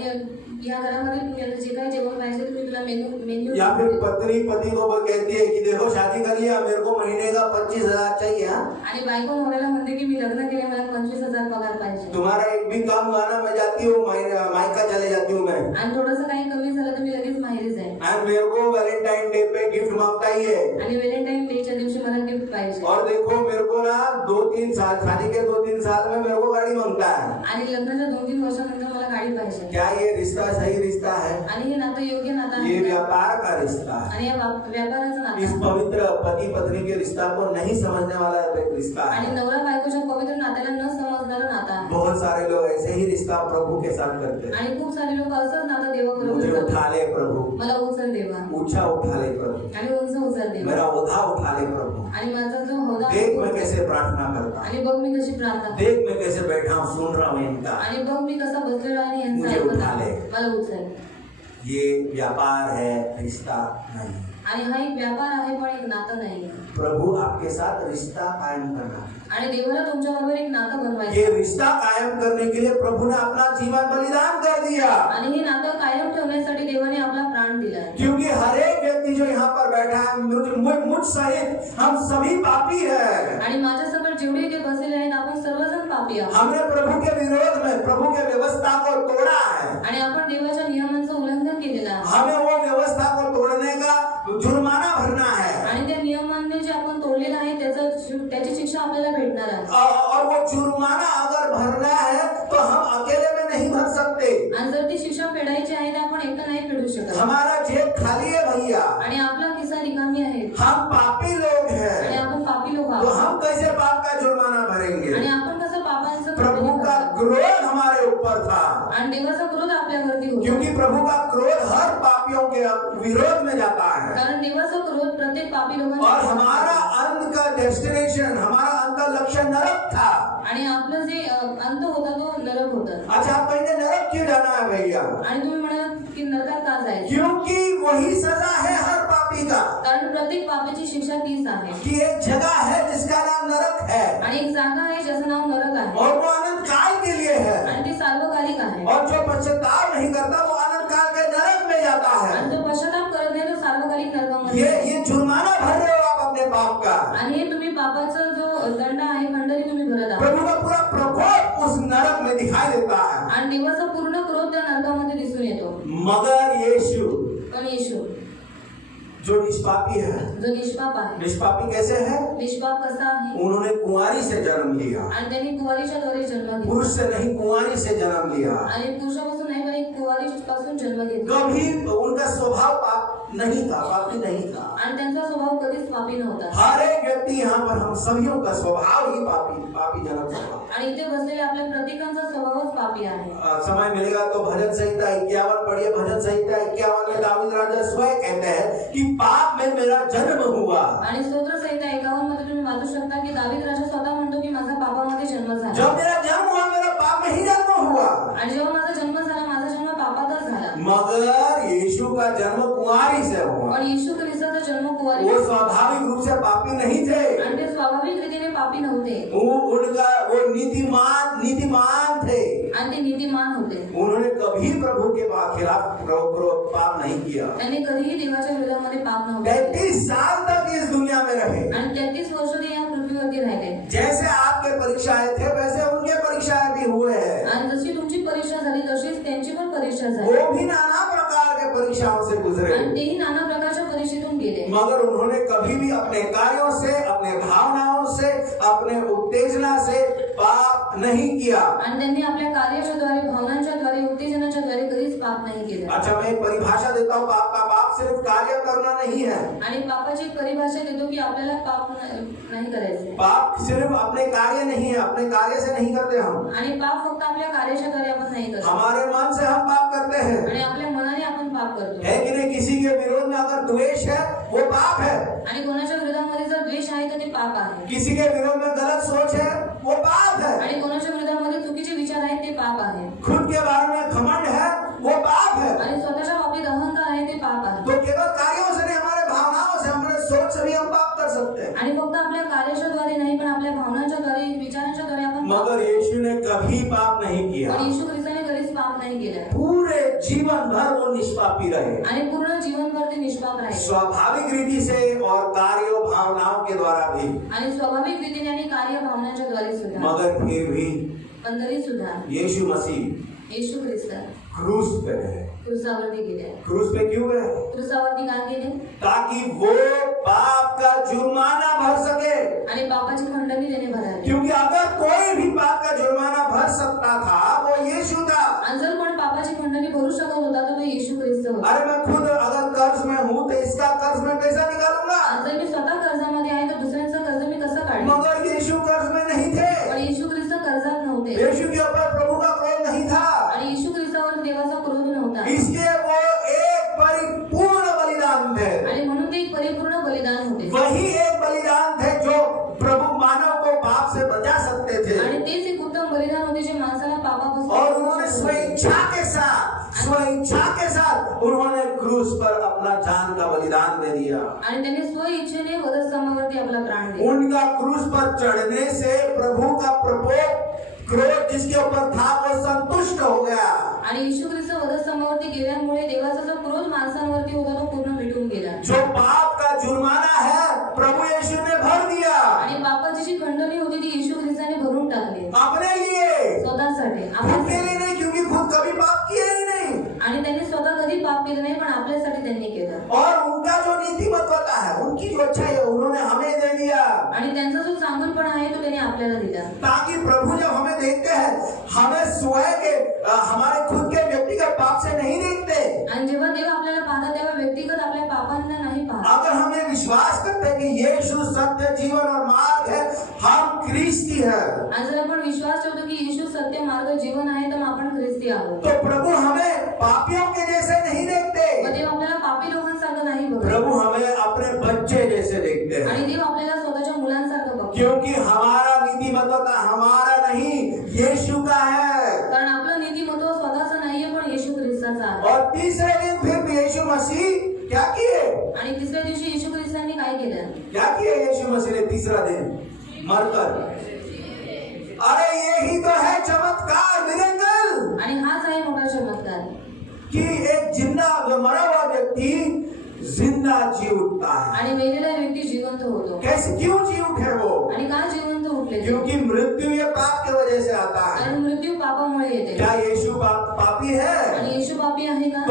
या घरामध्ये तुम्ही जे काही जेवण पाहिजे तुम्ही तुला मेन्यू या फिर पत्नी पति को कहती है कि देखो शादी कर लिया, मेरे को महीने का 25,000 चाहिए। आणि बायको नवऱ्याला म्हणते की मी लग्न केले, मला 25,000 पगार पाहिजे। तुम्हारा एक भी काम हुआ ना, मैं जाती हूँ मायका चले जाती हूँ मैं, आणि थोडंसं काही कमी झालं तर मी लगेच माहेरी जाईन। एंड मेरे को वैलेंटाइन डे पे गिफ्ट मांगता ही है। आणि व्हॅलेंटाईन डेच्या दिवशी मला गिफ्ट पाहिजे। और देखो मेरे को ना 2-3 साल, शादी के 2-3 साल में मेरे को गाड़ी मांगता है। आणि लग्नाच्या 2-3 वर्षानंतर मला गाडी पाहिजे। क्या ये रिश्ता सही रिश्ता है? आणि हे नातं योग्य नातं आहे? ये व्यापार का रिश्ता है। आणि या व्यापाराचं नातं इस आहे। पवित्र पति पत्नी के रिश्ता को नहीं समझने वाला एक रिश्ता आणि है। नवरा बायकोच्या पवित्र नात्याला न समजणारं नातं आहे। बहुत सारे लोग ऐसे ही रिश्ता प्रभु के साथ करते हैं। आणि खूप सारे लोक असंच नातं मुझे देवाबरोबर उठा करतात। ले प्रभु, मला उचल देवा, ऊंचा उठा ले प्रभु, आणि उंच उचल देवा, मेरा ओझा उठा ले प्रभु। आणि माझा जो होदा देख मैं कैसे प्रार्थना करता हूँ, आणि बघ मी कशी प्रार्थना, देख मैं कैसे बैठा हूँ, सुन रहा हूँ इनका। आणि बघ मी कसा बसलेलो आहे आणि यांचं मुझे ऐकत उठा आहे। ले। मला उचल। ये व्यापार है, रिश्ता नहीं। आणि हा एक व्यापार आहे पण एक नातं नाही। प्रभु आपके साथ रिश्ता कायम करना, आणि देवाला तुमच्या बरोबर एक नातं बनवायचं। ये रिश्ता कायम करने के लिए प्रभु ने अपना जीवन बलिदान कर दिया। आणि हे नातं कायम ठेवण्यासाठी देवाने आपला प्राण दिलाय। क्योंकि हर एक व्यक्ति जो यहाँ पर बैठा है, मुझ सहित हम सभी पापी है। आणि माझ्यासमोर जेवढे ते बसलेले आहेत आपण सर्वजण पापी आहोत। हमने प्रभु के विरोध में प्रभु के व्यवस्था को तोड़ा है। आणि आपण देवाच्या नियमांचं उल्लंघन केलेलं आहे। हमें वो व्यवस्था को तोड़ने का जुर्माना भरना है। आणि त्या नियमांनी जे आपण तोडलेलं आहे त्याची शिक्षा आपल्याला भेटणार आहे। और वो जुर्माना अगर भरना है तो हम अकेले में नहीं भर सकते। आणि जर ती शिक्षा फेडायची आहे तर आपण एकटं नाही फेडू शकत। हमारा जेब खाली है भैया, आणि आपला खिसा रिकामी आहे। हम पापी लोग आणि हैं, आपण पापी लोक तो आहोत। हम कैसे पाप का जुर्माना भरेंगे? आणि आपण कसं पापांचं प्रभु का क्रोध हमारे ऊपर था, आणि देवाचा क्रोध आपल्यावरती होता। क्योंकि प्रभु का क्रोध हर पापियों के विरोध में जाता है। कारण देवाचा क्रोध प्रत्येक पापी लोकांच्या और हमारा अंत का डेस्टिनेशन, हमारा अंत का लक्ष्य नरक था। आणि आपलं जे अंत होता तो नरक होता। अच्छा, आप कहेंगे नरक क्यों जाना है भैया? आणि तुम्ही म्हणाल की नरकात का जायचं? क्योंकि वही सजा है हर पापी का। कारण प्रत्येक पापाची शिक्षा तीच आहे। कि एक जगह है जिसका नाम नरक है, आणि एक जागा आहे ज्याचं नाव नरक आहे। और वो अनंत काल के लिए है। आणि ती सार्वकालिक आहे। और जो पश्चाताप नहीं करता वो अनंत काल के नरक में जाता आणि है। जो पश्चाताप करत नाही तो सार्वकालिक नरकामध्ये। ये जुर्माना भर रहे हो आप अपने पाप का। आणि हे तुम्ही पापाचा जो दंड आहे खंडणी तुम्ही भरत आहात। प्रभु का पूरा प्रकोप उस नरक में दिखाई देता है। आणि देवाचा पूर्ण क्रोध त्या नरकामध्ये दिसून येतो। मगर यीशु पण येशू जो निष्पापी है, जो निष्पाप आहे, निष्पापी कैसे है? निष्पाप कसा आहे? उन्होंने कुंवारी से जन्म लिया, आणि त्यांनी कुवारीच्या द्वारे जन्म घेतला। पुरुष से नहीं कुंवारी से जन्म लिया। आणि पुरुषापासून नाही पण एक कुवारीपासून जन्म घेतला। कभी उनका स्वभाव पाप नहीं था, पापी नहीं था। आणि त्यांचा स्वभाव कधीच पापी नव्हता। हर एक व्यक्ति यहाँ पर, हम सभी का स्वभाव ही पापी जनक स्वभाव। आणि इथे बसलेले आपल्या प्रत्येकाचा स्वभावच पापी आहे। समय मिलेगा तो भजन संहिता 51 पढ़िए। भजन संहिता 51 में दाऊद राजा स्वयं कहते हैं कि पाप में मेरा जन्म हुआ। आणि स्तोत्र संहिता 51 मध्ये तुम्ही वाचू शकता की दावीद राजा स्वतः म्हणतो की माझा पापामध्ये जन्म झाला। जब मेरा जन्म हुआ मेरा पाप में ही जन्म हुआ। आणि जेव्हा माझा जन्म झाला माझा जन्म पापातच झाला। मगर यीशु का जन्म कुंवारी से हुआ। पण येशू ख्रिस्ताचा जन्म कुवारी, वो स्वाभाविक रूप से पापी नहीं थे। आणि ते स्वाभाविक रीतीने पापी नव्हते। उनका वो नीतिमान थे, आणि ते नीतिमान होते. उन्होंने कभी प्रभु के खिलाफ पाप नहीं किया. त्यांनी कधीही देवाच्या विरोधामध्ये पाप नव्हते केले. 33 साल तक इस दुनिया में रहे. आणि 33 वर्ष ते या पृथ्वीवरती राहिले. जैसे आपके परीक्षाएं थे वैसे उनके परीक्षाएं भी हुए हैं. आणि जशी तुमची परीक्षा झाली तशीच त्यांची पण परीक्षा झाली. वो भी नाना प्रकार के परीक्षाओं से गुजरे, आणि तेही नाना प्रकारच्या परीक्षेतून गेले. मगर उन्होंने कभी भी अपने कार्यों से, अपने भावनाओं से, अपने उत्तेजना से पाप नहीं किया. आणि त्यांनी आपल्या कार्याच्या द्वारे, भावनांच्या द्वारे, उत्तेजनाच्या द्वारे कधीच पाप नाही केले. अच्छा, मैं एक परिभाषा देता हूँ पाप का. पाप सिर्फ कार्य करना नहीं है. आणि पापाची एक परिभाषा देतो की आपल्याला पाप नाही करायचे. पाप सिर्फ अपने कार्य नहीं है, अपने कार्य से नहीं करते हम. आणि पाप फक्त आपल्या कार्याच्या द्वारे आपण नाही करत. हमारे मन से हम पाप करते हैं, आणि आपल्या मनाने आपण पाप करतो. है कि नहीं? किसी के विरोध में अगर द्वेष है वो पाप है. आणि कोणाच्या विरोधामध्ये जर द्वेष आहे तर ते पाप आहे. किसी के विरोध में गलत सोच है वो पाप है. आणि कोणाच्या विरोधामध्ये चुकीचे विचार आहेत ते पाप आहे. खुद के बारे में घमंड है वो पाप है. आणि स्वतःच्या बाबतीत अहंकार आहे ते पाप आहे. तो केवल कार्यों से नहीं, हमारे भावनाओं से, हमारे सोच से भी हम पाप कर सकते हैं. आणि फक्त आपल्या कार्याच्या द्वारे नाही पण आपल्या भावनांच्या द्वारे, विचारांच्या द्वारे आपण पाप मगर यीशु ने कभी पाप नहीं किया. पण येशू ख्रिस्ताने कधीच पाप नाही केलं. पूरे जीवन भर वो निष्पापी रहे. आणि पूर्ण जीवनभर ते निष्पाप राहिले. स्वाभाविक रीति से और कार्यों भावनाओं के द्वारा भी. आणि स्वाभाविक रीतीने आणि कार्य भावनांच्या द्वारे सुद्धा. मगर फिर भी पण तरी सुद्धा यीशु मसीह येशू ख्रिस्त क्रूस पे गए. क्रूसावरती गेले. क्रूस पे क्यों गए? क्रूसावरती का गेले? ताकि वो पाप का जुर्माना भर सके. आणि पापाची खंडणी त्याने भरावी. क्योंकि अगर कोई भी पाप का जुर्माना भर सकता था वो यीशु था. आणि जर कोण पापाची खंडणी भरू शकत होता तर तो येशू ख्रिस्त होता. अरे मैं खुद अगर कर्ज में हूँ तो इसका कर्ज मैं कैसा निकालूंगा? जर मी स्वतः कर्जामध्ये आहे तर दुसऱ्यांचं कर्ज मी कसं काढेन? मगर यीशु कर्ज में नहीं थे. पण येशू ख्रिस्त कर्जात नव्हते. यीशु के ऊपर प्रभु का क्रोध नहीं था. आणि येशू ख्रिस्तावर देवाचा क्रोध नव्हता. इसलिए वो एक परिपूर्ण बलिदान थे. आणि म्हणून ते एक परिपूर्ण बलिदान होते. वही एक बलिदान थे जो प्रभु मानव को पाप से बचा सकते थे. आणि तेच एक उत्तम बलिदान होते जे माणसाला पापापासून. और उन्होंने स्वेच्छा के साथ उन्होंने क्रूस पर अपना जान का बलिदान दे दिया. आणि त्यांनी स्व इच्छेने वधस्तंभावरती आपला प्राण दिला. उनका क्रूस पर चढ़ने से प्रभु का प्रकोप, क्रोध जिसके ऊपर था वो संतुष्ट हो गया. आणि येशू ख्रिस्त वधस्तंभावरती गेल्यामुळे देवाचा जो क्रोध माणसांवरती होता तो पूर्ण मिटून गेला. जो पाप का जुर्माना है प्रभु यीशु ने भर दिया. आणि पापाची जी खंडणी होती ती येशू ख्रिस्ताने भरून टाकली. अपने लिए, स्वतःसाठी, खुद के लिए नहीं, क्योंकि खुद कभी पाप किया ही नहीं. आणि त्यांनी स्वतः कधी पाप केलं नाही पण आपल्यासाठी त्यांनी केलं. और उनका जो नीतिमत्वता है, उनकी जो अच्छाई है, उन्होंने हमें दे दिया. आणि त्यांचा जो चांगुलपणा आहे तो त्यांनी आपल्याला दिला. ताकि प्रभु जब हमें देखते हैं हमें स्वयं के हमारे खुद के व्यक्तिगत पाप से नहीं देखते. आणि जेव्हा देव आपल्याला पाहतात तेव्हा व्यक्तिगत आपल्या पापांना नाही पाहत. अगर हम ये विश्वास करते हैं कि यीशु सत्य, जीवन और मार्ग है, हम ख्रिस्ती है. आणि जर आपण विश्वास ठेवतो की येशू सत्य, मार्ग, जीवन आहे तर आपण ख्रिस्ती आहोत. तो प्रभु हमें पापियों के जैसे नहीं देखते. मग देव आपल्याला पापी लोकांसारखं नाही बघत. प्रभु हमें अपने बच्चे जैसे देखते हैं. आणि देव आपल्याला स्वतःच्या मुलांसारखं बघतो. क्योंकि हमारा नीतिमत्वता हमारा नहीं, यीशु का है. कारण आपलं नीतिमत्व स्वतःचं नाहीये पण येशू ख्रिस्ताचं आहे. और तीसरे दिन फिर यीशु मसीह क्या किए? आणि तिसऱ्या दिवशी येशू ख्रिस्तांनी काय केलं? क्या किया यीशु मसीह ने तीसरा दिन मरकर? अरे यही तो है चमत्कार, मिरेकल. आणि हाच आहे मोठा चमत्कार कि एक जिंदा मरा हुआ व्यक्ति जिंदा जी उठता है. आणि मेलेला व्यक्ती जिवंत होतो. कैसे, क्यों जी उठे वो? आणि का जिवंत उठले? क्योंकि मृत्यु ये पाप की वजह से आता है. कारण मृत्यू पापामुळे येते. क्या यीशु पापी है? आणि येशू पापी आहे का?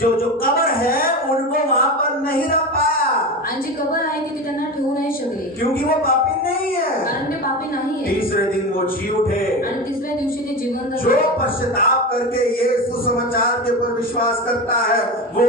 तो जो कब्र है उनको वहां पर नहीं रख पाया. आणि जी कबर आहे ती त्यांना ठेवू नाही शकली. क्योंकि वो पापी नहीं है. कारण ते पापी नाहीये. तीसरे दिन वो जी उठे. आणि तिसऱ्या दिवशी ते जिवंत जो झाले. पश्चाताप करके ये सुसमाचार के ऊपर विश्वास करता है वो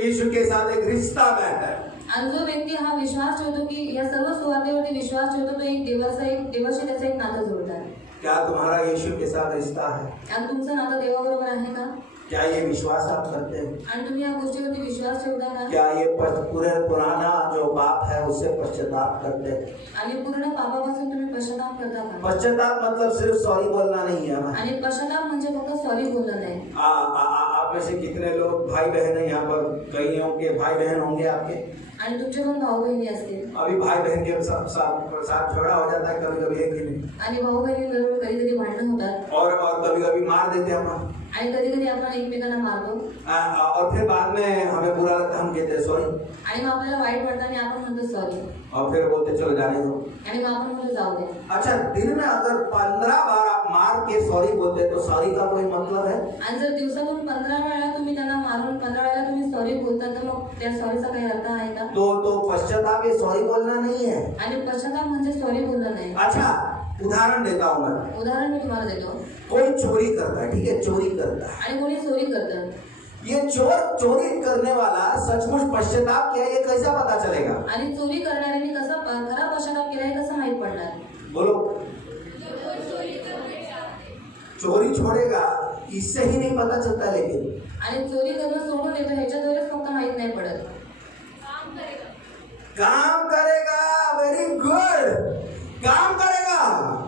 यीशु के साथ एक रिश्ता में है. आणि जो व्यक्ती हा विश्वास ठेवतो की या सर्व सुवार्तेवरती विश्वास ठेवतो तो एक देवाशी त्याचा एक नातं जोडतात. क्या तुम्हारा यीशु के साथ रिश्ता है? आणि तुमचं नातं देवाबरोबर आहे का? क्या ये विश्वास आप करते हैं? आणि तुम्ही या गोष्टीवरती विश्वास ठेवता का? क्या ये पूरे पुराना जो पाप है उससे पश्चाताप करते हैं? आणि पूर्ण पापापासून तुम्ही पश्चाताप करता का? पश्चाताप मतलब सिर्फ सॉरी बोलना नहीं है. आणि पश्चाताप म्हणजे फक्त सॉरी बोलणं नाही. आप आप में से कितने लोग भाई बहन हैं यहाँ पर? कईयों के भाई बहन होंगे आपके। आणि तुमचे पण भाऊ बहिणी असतील अभी भाई बहन के साथ झगड़ा हो जाता है कभी कभी, एक ही नहीं, आणि भाऊ बहिणींबरोबर कधी कधी भांडण होतात और कभी कभी मार देते हैं अपन। आणि कधी कधी आपण एकमेकांना मारतो और फिर बाद में हमें बुरा लगता है, हम कहते हैं सॉरी, आणि मग आपल्याला वाईट वाटतं आणि आपण म्हणतो सॉरी और फिर बोलते चलो जाने दो। आणि मग आपण म्हणतो जाऊ दे। अच्छा, दिन में अगर 15 बार आप मार के सॉरी बोलते हैं तो सॉरी का कोई मतलब है? आणि जर दिवसातून 15 वेळा तुम्ही त्यांना मारून 15 वेळा तुम्ही सॉरी बोलता तर मग त्या सॉरीचा काही अर्थ आहे का? तो पश्चाताप ये सॉरी बोलना नहीं है। आणि पश्चाताप म्हणजे सॉरी बोलणं नाही। अच्छा, उदाहरण देता हूँ मैं। उदाहरण मी तुम्हाला देतो। कोई चोरी करता है, ठीक है, चोरी करता है, आणि कोणी चोरी करतं, ये चोरी करने वाला सचमुच पश्चाताप किया, ये कैसा पता चलेगा? आणि चोरी करणाऱ्याने कसं खरा पश्चाताप केला हे कसं माहित पडणार? बोलो। चोरी छोड़ेगा इससे ही नहीं पता चलता, लेकिन आणि चोरी करणं सोडून देतो ह्याच्याद्वारेच फक्त माहित नाही पडत। काम करेगा, वेरी गुड, काम करेगा,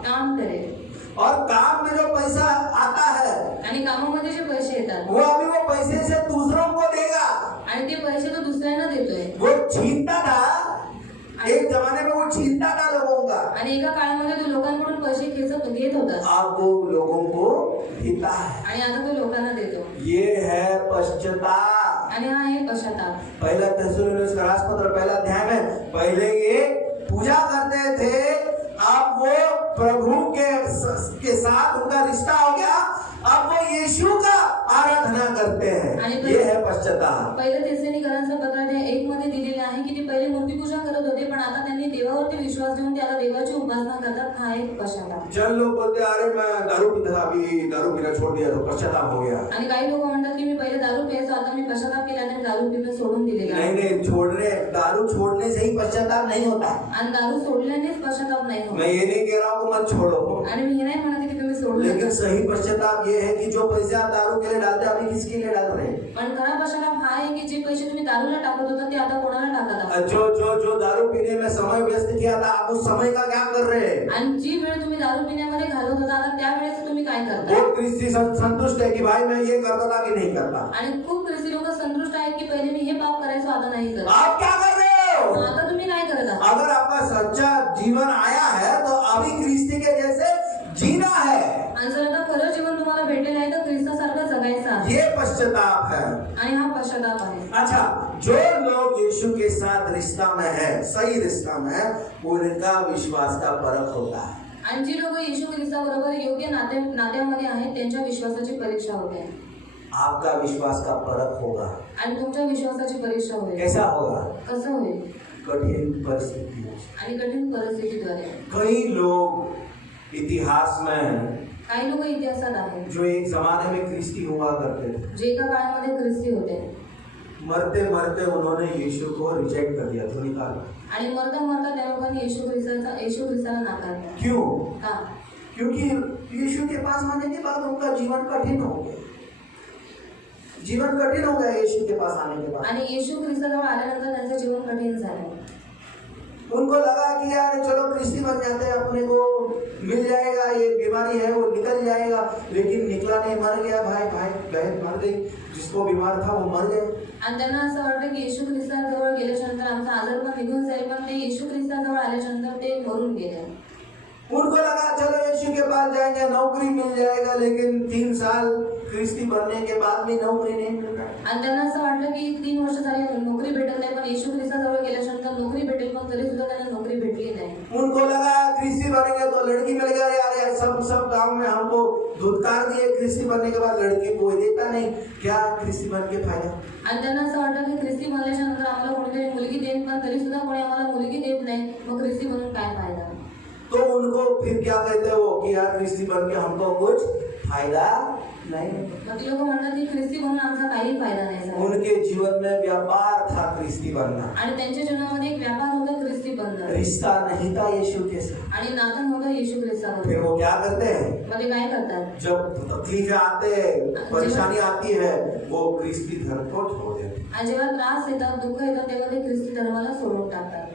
काम करेल और काम में जो पैसा आता है आणि कामामध्ये जे पैसे येतात वो अभी वो पैसे से दूसरों को देगा, आणि ते पैसे तो दुसऱ्यांना देतोय। वो छीनता था, एक जमाने में वो छीनता था लोगों का, आणि एका काळामध्ये तो लोकांकडून पैसे घेत होता अब वो लोगों को देता है। आणि आता तो लोकांना देतो। ये है पश्चाताप। आणि हा आहे पश्चाताप। पहला थिस्सलुनीके का पत्र पहला अध्याय में, पहले ये पूजा करते थे, अब वो प्रभु के साथ उनका रिश्ता हो गया, अब वो यीशु का आराधना करते हैं। ये है पश्चाताप। पहिले थिस्सलुनीकरांचं पत्र 1 मध्ये दिलेले आहे की ते पहिले मूर्ती पूजा करत होते, पण आता त्यांनी देवावरती विश्वास ठेवून त्याला देवाची उपासना करतात। हा एक पश्चाताप। चल लोग बोलते अरे मैं दारू पीता था, अभी दारू पीना छोड़ दिया तो पश्चाताप हो गया। आणि काही लोक म्हणतात की मी पहिले दारू प्यायचो, आता मी पश्चाताप केला आणि दारू पिणं सोडून दिलेलं आहे। नहीं, दारू छोड़ने से ही पश्चाताप नहीं होता। आणि दारू सोडल्यानेच पश्चाताप नाही होत। मैं ये नहीं कह रहा हूँ मत छोड़ो, आणि मी हे नाही म्हणत की तुम्ही सोडू लेकिन नका, सही पश्चाताप ये है कि जो पैसे आप दारू के लिए डालते हैं, अभी किसके लिए डाल रहे हैं? पण खरा पश्चाताप हा आहे की जे पैसे तुम्ही दारूला टाकत होता ते आता कोणाला टाकत आहात? जो दारू पीने में समय व्यस्त किया था, आप उस समय का क्या कर रहे हैं? आणि जी वेळ तुम्ही दारू पिण्यामध्ये घालवत होता आता त्या वेळेस तुम्ही काय करता? बहुत ख्रिस्ती संतुष्ट है कि भाई मैं ये करता था कि नहीं करता। आणि खूप ख्रिस्ती लोक संतुष्ट आहेत की पहिले मी हे पाप करायचो, आता नाही करत। आप क्या कर रहे हो? आता तुम्ही काय करत आहात? अगर आपका सच्चा जीवन आया है तो अभी ख्रिस्ती के जैसे जीना है। आणि जर आता खरं जीवन तुम्हाला भेटलेलं आहे तर ख्रिस्तासारखं जगायचं आहे। ये पश्चाताप है। आणि हा पश्चाताप आहे। अच्छा, जो लोग यीशु के साथ रिश्ता में है, सही रिश्ता में है, उनका विश्वास का परख होता है। आणि जी लोक येशू ख्रिस्ताबरोबर योग्य नात्यामध्ये आहेत त्यांच्या विश्वासाची परीक्षा होते। आपका विश्वास का परख होगा। आणि तुमच्या विश्वासाची परीक्षा होईल। कैसा होगा? कसं होईल? कठिन परिस्थिति आणि कठीण परिस्थितीद्वारे। कई लोग इतिहास में, काही लोक इतिहासात आहेत जो एक जमाने में ख्रिस्ती हुआ करते थे, जे एका काळामध्ये ख्रिस्ती होते, मरते मरते उन्होंने यीशु को रिजेक्ट कर दिया, तो निकाल। आणि मरता मरता त्या लोकांनी येशू ख्रिस्ताला नाकारलं। क्यों? का? क्योंकि यीशु के पास आने के बाद उनका जीवन कठिन हो गया। जीवन कठिन हो गया यीशु के पास आने के बाद। आणि येशू ख्रिस्ताजवळ आल्यानंतर त्यांचं जीवन कठीण झालं। उनको लगा कि यार चलो ख्रिस्ती बन जाते हैं, अपने को मिल जाएगा, ये बीमारी है वो निकल जाएगा, लेकिन निकला नहीं, मर गया। भाई बहन मर गई, जिसको बीमार था वो मर गए। आणि त्यांना असं वाटलं की येशू ख्रिस्ताजवळ गेल्यानंतर आमचा आजारपण निघून जाईल, पण ते येशू ख्रिस्ताजवळ आल्यानंतर ते मरून गेले। उनको लगा चलो यीशु के पास जाएंगे, नौकरी मिल जाएगा, लेकिन 3 साल ख्रिस्ती बनने के बाद भी नौकरी नहीं मिल रहा। आणि त्यांना असं वाटलं की 3 वर्ष झाले नोकरी भेटत नाही, पण येशू ख्रिस्ताजवळ गेल्यानंतर नोकरी भेटेल, पण तरी सुद्धा त्यांना नोकरी भेटली नाही। उनको लगा ख्रिस्ती बनेंगे तो लड़की मिल गया, यार सब गांव में हमको धुतकार दिए, ख्रिस्ती बनने के बाद लड़की कोई देता नहीं, क्या ख्रिस्ती बन के फायदा? आणि त्यांना असं वाटलं की ख्रिस्ती बनल्यानंतर आम्हाला कोणीतरी मुलगी देईल, पण तरी सुद्धा कोणी आम्हाला मुलगी देत नाही, मग ख्रिस्ती बनून काय फायदा? तो उनको फिर क्या कहते हैं वो कि यार ख्रिस्ती बन के हमको कुछ फायदा नहीं। मग ती लोक म्हणतात की ख्रिस्ती बनून आमचा काही फायदा नाही झाला। उनके जीवन में व्यापार था ख्रिस्ती बनना, आणि त्यांच्या जीवनामध्ये एक व्यापार होता ख्रिस्ती बनणं, रिश्ता नहीं था यीशु के साथ। आणि नातं नव्हतं येशू ख्रिस्ताबरोबर। फिर वो क्या करते हैं? मग ते काय करतात? जब तकलीफें आते, परेशानी आती है, वो ख्रिस्ती धर्म को छोड़ देते। आणि जेव्हा त्रास येतात, दुःख येतात, तेव्हा ते ख्रिस्ती धर्माला सोडून टाकतात।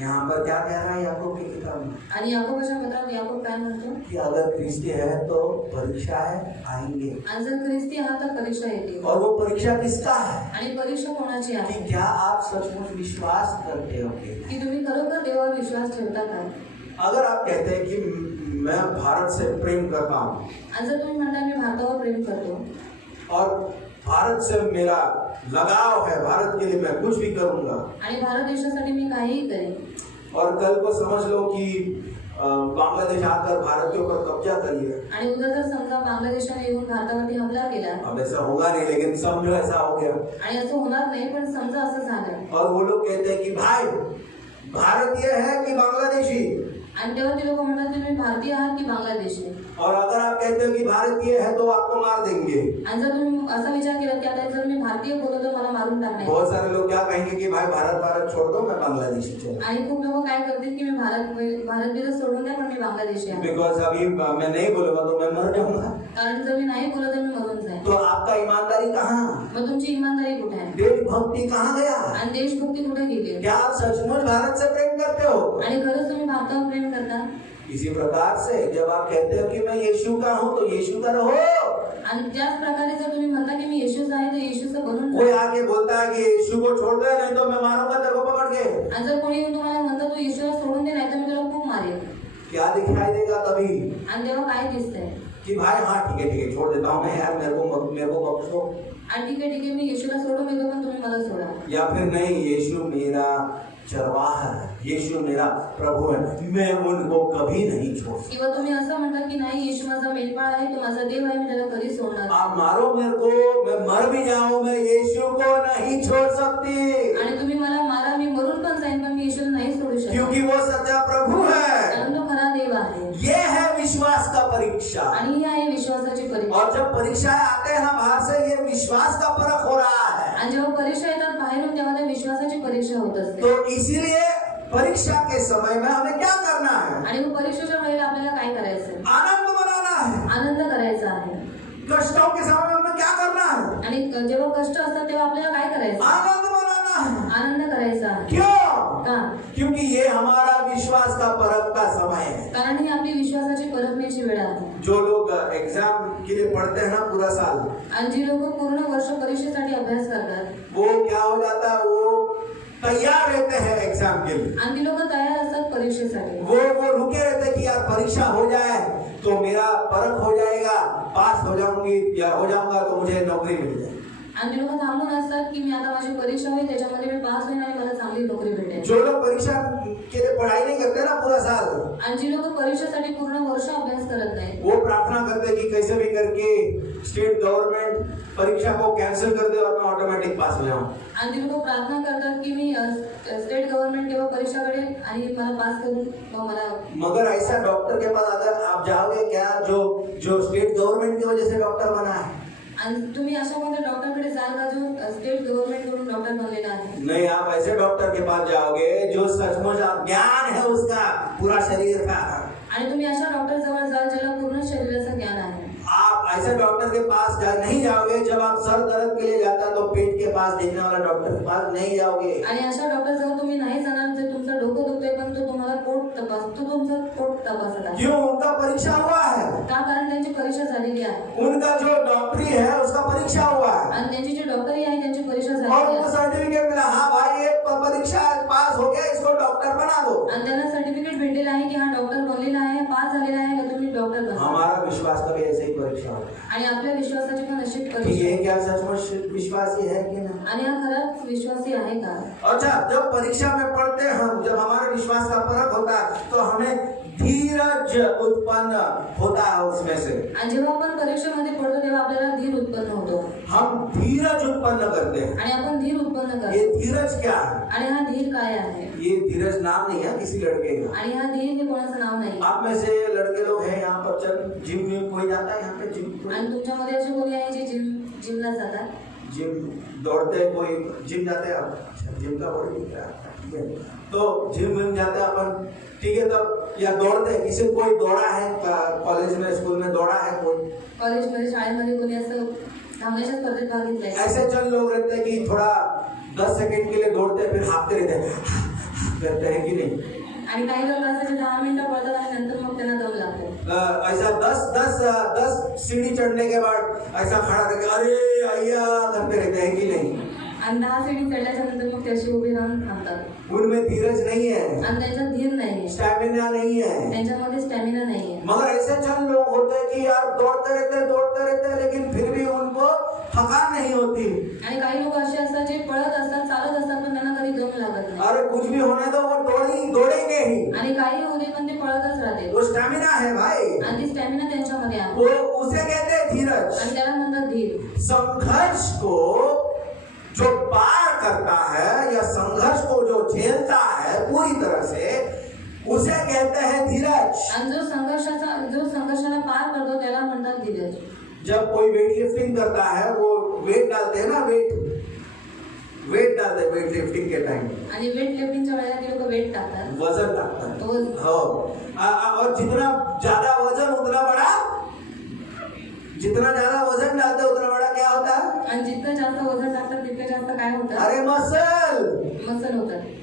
यहाँ पर क्या कह रहा है याकूब की किताब में आणि याकोबाच्या पत्रात याकोब काय म्हणतो कि अगर ख्रिस्ती है तो परीक्षाएं आएंगे आणि जर ख्रिस्ती आहात तर परीक्षा येते और वो परीक्षा किसका है आणि परीक्षा कोणाची कि आहे क्या आप सचमुच विश्वास करते हो की तुम्ही खरोखर देवावर विश्वास ठेवता काय अगर आप कहते हैं कि मैं भारत से प्रेम करता हूँ आणि जर तुम्ही म्हणता मी भारतावर प्रेम करतो और भारत से मेरा लगाव है, भारत के लिए मैं कुछ भी करूंगा आणि भारत देशासाठी मी काहीही करेन और कल को समझ लो कि बांग्लादेश आकर भारत के ऊपर कब्जा करिए आणि उद्या जर समजा बांगलादेशाने येऊन भारतावरती हमला केला अब ऐसा होगा नहीं लेकिन समझो ऐसा हो गया आणि असं होणार नाही पण समजा असं झालं और वो लोग कहते हैं कि भाई भारतीय है कि बांग्लादेशी आणि तेव्हा ते लोक म्हणतात की तुम्ही भारतीय आहात की बांगलादेशी और अगर आप कहते हो कि भारतीय है तो आपको मार देंगे आणि जर तुम्ही असा विचार केला की आता जर मी भारतीय बोललो तर मला मारून टाकणार बहुत सारे लोग क्या कहेंगे कि भाई भारत छोड़ दो मैं बांग्लादेशी चला आणि खूप लोक काय करतील की मी भारत बिरत सोडून द्या पण मी बांगलादेशी आहे बिकॉज अभी मैं नहीं बोलूंगा तो मैं मर जाऊंगा कारण जर मी नाही बोलत तर मी मरून जाईन तो आपका ईमानदारी कहाँ मग तुमची इमानदारी कुठे आहे देशभक्ति कहाँ गया आणि देशभक्ती कुठे गेली क्या आप सचमुच भारत से प्रेम करते हो आणि खरंच तुम्ही भारतावर प्रेम करता इसी प्रकार से जब आप कहते हो कि मैं यीशु का हूँ तो यीशु का रहो आणि त्याच प्रकारे जर तुम्ही म्हणता की मी येशूचा आहे तर येशूचं बनून कोई जा. आके बोलता है कि यीशु को छोड़ दे नहीं तो मैं मारूंगा तेरे को पकड़ के आणि जर कोणी येऊन तुम्हाला म्हणतं तू येशूला सोडून दे नाही तर मी तुला खूप मारेन क्या दिखाई देगा तभी आणि तेव्हा काय दिसतंय कि भाई हाँ ठीक है छोड़ देता हूँ मैं यार मेरे को बख्शो आणि ठीक आहे मी येशूला सोडून देतो पण तुम्ही मला सोडा या फिर नहीं यीशु मेरा चरवाहा है यीशु मेरा प्रभु है मैं उनको कभी नहीं छोड़ सकता किंवा तुम्ही असं म्हणता की नाही येशू माझा मेंढपाळ आहे तो माझा देव आहे मी त्याला कधी सोडणार नाही. आप मारो मेरे को मैं मर भी जाऊं मैं यीशु को नहीं छोड़ सकती आणि तुम्ही मला मारा मी मरून पण जाईन पण मी येशूला नाही सोडू शकत क्योंकि वो सच्चा प्रभु है कारण तो खरा देव आहे ये है विश्वास का परीक्षा आणि ही आहे विश्वासाची परीक्षा और जब परीक्षाएं आते हैं ना बाहर से ये विश्वास का परख हो रहा है आणि जेव्हा परीक्षा येतात बाहेरून तेव्हा त्या विश्वासाची परीक्षा होत असते तो इसीलिए परीक्षा के समय में हमें क्या करना है आणि मग परीक्षेच्या वेळेला आपल्याला काय करायचं आनंद मनाना है आनंद करायचा आहे कष्टों के समय में हमें क्या करना है आणि जेव्हा कष्ट असतात तेव्हा आपल्याला काय करायचं आनंद मनाना है आनंद करायचा आहे क्यों का क्योंकि ये हमारा विश्वास का परख का समय है कारण ही आपली विश्वासाची परखण्याची वेळ आहे जो लोग एग्जाम के लिए पढ़ते हैं ना पूरा साल आणि जी लोक पूर्ण वर्ष परीक्षेसाठी अभ्यास करतात वो क्या हो जाता है वो तैयार रहते हैं एग्जाम के लिए आणि ती लोक तयार असतात परीक्षेसाठी वो रुके रहते हैं कि यार परीक्षा हो जाए तो मेरा परख हो जाएगा पास हो जाऊंगी या हो जाऊंगा तो मुझे नौकरी मिल जाए आणि ती लोक थांबून असतात की मी आता माझी परीक्षा होईल त्याच्यामध्ये मी पास होईल आणि मला चांगली नोकरी भेटेल जो लोग परीक्षा के लिए पढ़ाई नहीं करते ना पूरा साल आणि जी लोक परीक्षेसाठी पूर्ण वर्ष अभ्यास करत नाही वो प्रार्थना करते कि कैसे भी करके स्टेट गवर्नमेंट परीक्षा को कैंसिल कर दे और मैं ऑटोमेटिक पास हो जाऊं आणि ती लोक प्रार्थना करतात की मी स्टेट गव्हर्नमेंट केव्हा परीक्षा करेल आणि मला पास करून मग मला मगर ऐसा डॉक्टर के पास अगर आप जाओगे क्या जो स्टेट गवर्नमेंट की वजह से डॉक्टर बना है आणि तुम्ही अशा कोणत्या डॉक्टरकडे जाल का जो स्टेट गव्हर्नमेंट कडून डॉक्टर बनलेला आहे नहीं आप ऐसे डॉक्टर के पास जाओगे जो सचमुच ज्ञान है उसका पूरा शरीर का आणि तुम्ही अशा डॉक्टर जवळ जाल ज्याला पूर्ण शरीराचं ज्ञान आहे आप ऐसे डॉक्टर के पास नहीं जाओगे जब आप सर दर्द के लिए जाता तो पेट के पास देखने वाला डॉक्टर के पास नहीं जाओगे आणि अशा डॉक्टर जवळ तुम्ही नाही जाणार जर तुमचं डोकं दुखतंय पण तो तुम्हाला पोट तपासतो तुमचं पोट तपासत आहे क्यों उनका परीक्षा हुआ है का कारण त्यांची परीक्षा झालेली आहे उनका जो डॉक्टरी है उसका परीक्षा हुआ है आणि त्यांची जी डॉक्टरी आहे त्यांची परीक्षा और झालेली उनको आहे सर्टिफिकेट मिला हाँ भाई ये परीक्षा पास हो गया इसको डॉक्टर बना दो आणि त्यांना सर्टिफिकेट भेटलेलं आहे की हा डॉक्टर बनलेला आहे पास झालेला आहे का तुम्ही डॉक्टर बना हमारा विश्वास का भी ऐसे ही परीक्षा होता है आणि आपल्या विश्वासाची पण अशी कि परीक्षा ये क्या सचमुच विश्वासी है कि नहीं आणि हा खराच विश्वासी आहे का अच्छा जब परीक्षा में पढ़ते हैं हम जब हमारे विश्वास का परख होता है तो हमें धीरज उत्पन्न होता है उसमें से आणि जेव्हा आपण परीक्षेमध्ये पडतो तेव्हा आपल्याला धीर उत्पन्न होतो हम धीरज उत्पन्न करते हैं आणि आपण धीर उत्पन्न ये करतो धीरज क्या है आणि हा धीर काय आहे ये धीरज नाम नहीं है किसी लड़के का आणि हा धीर हे कोणाचं नाव नाही आप में से लड़के लोग हैं यहाँ पर चल जिम में कोई जाता है यहाँ पे जिम आणि तुमच्यामध्ये असे कोणी आहे जे जिमला जातात जिम दौड़ते हैं कोई जिम जाते हैं अच्छा, जिम का बॉडी ठीक है तो जिम में जाते हैं अपन ठीक है तब या दौड़ते हैं किसी कोई दौड़ा है कॉलेज में स्कूल में दौड़ा है कोई कॉलेजमध्ये शाळेमध्ये कोणी असं धावण्याच्या स्पर्धेत भाग घेतलाय ऐसे चंद लोग रहते हैं कि थोड़ा 10 सेकंड के लिए दौड़ते हैं फिर हाँफते रहते हैं करते हैं कि नहीं? आणि काही लोक असं जे 10 मिनिटं पळतात आणि नंतर मग त्यांना दम लागतो. ऐसा 10 सीढ़ी चढ़ने के बाद ऐसा खड़ा करके अरे अय्या करते रहते हैं कि नहीं? आणि 10 सीडी चढल्याच्या नंतर मग त्याशी उभे राहून थांबतात. उनमें धीरज नहीं है, आणि त्यांच्यात धीर नाहीये, स्टैमिना नहीं है. त्यांच्यामध्ये स्टॅमिना नाहीये. मगर ऐसे चंद लोग होते हैं कि यार दौड़ते रहते हैं लेकिन फिर भी उनको थकान नहीं होती. आणि काही लोक असे असतात जे पळत असतात, चालत असतात, पण त्यांना कधी दम लागत नाही. अरे कुछ भी होने दो, वो दौड़ेंगे ही. आणि काही होऊ दे पण ते पळतच राहते. वो स्टैमिना है भाई. आणि ती स्टॅमिना त्यांच्यामध्ये आहे. वो उसे कहते हैं धीरज. आणि त्याला म्हणतात धीर. संघर्ष को जो पार करता है या संघर्ष को जो झेलता है पूरी तरह से, उसे कहते हैं धीरज. आणि जो संघर्षाला पार करतो त्याला म्हणतात धीरज. जब कोई वेट लिफ्टिंग करता है, वो वेट डालते हैं ना, वेट डालते हैं वेट लिफ्टिंग के टाइम. आणि वेट लिफ्टिंगच्या वेळेला ते लोक वेट टाकतात, वजन डालतात. तो हो. और जितना ज्यादा वजन उतना बड़ा, जितना ज्यादा वजन डालते हैं उतना बड़ा क्या होता है? आणि जितकं जास्त वजन टाकतात तितकं जास्त काय होतं? अरे मसल होतं.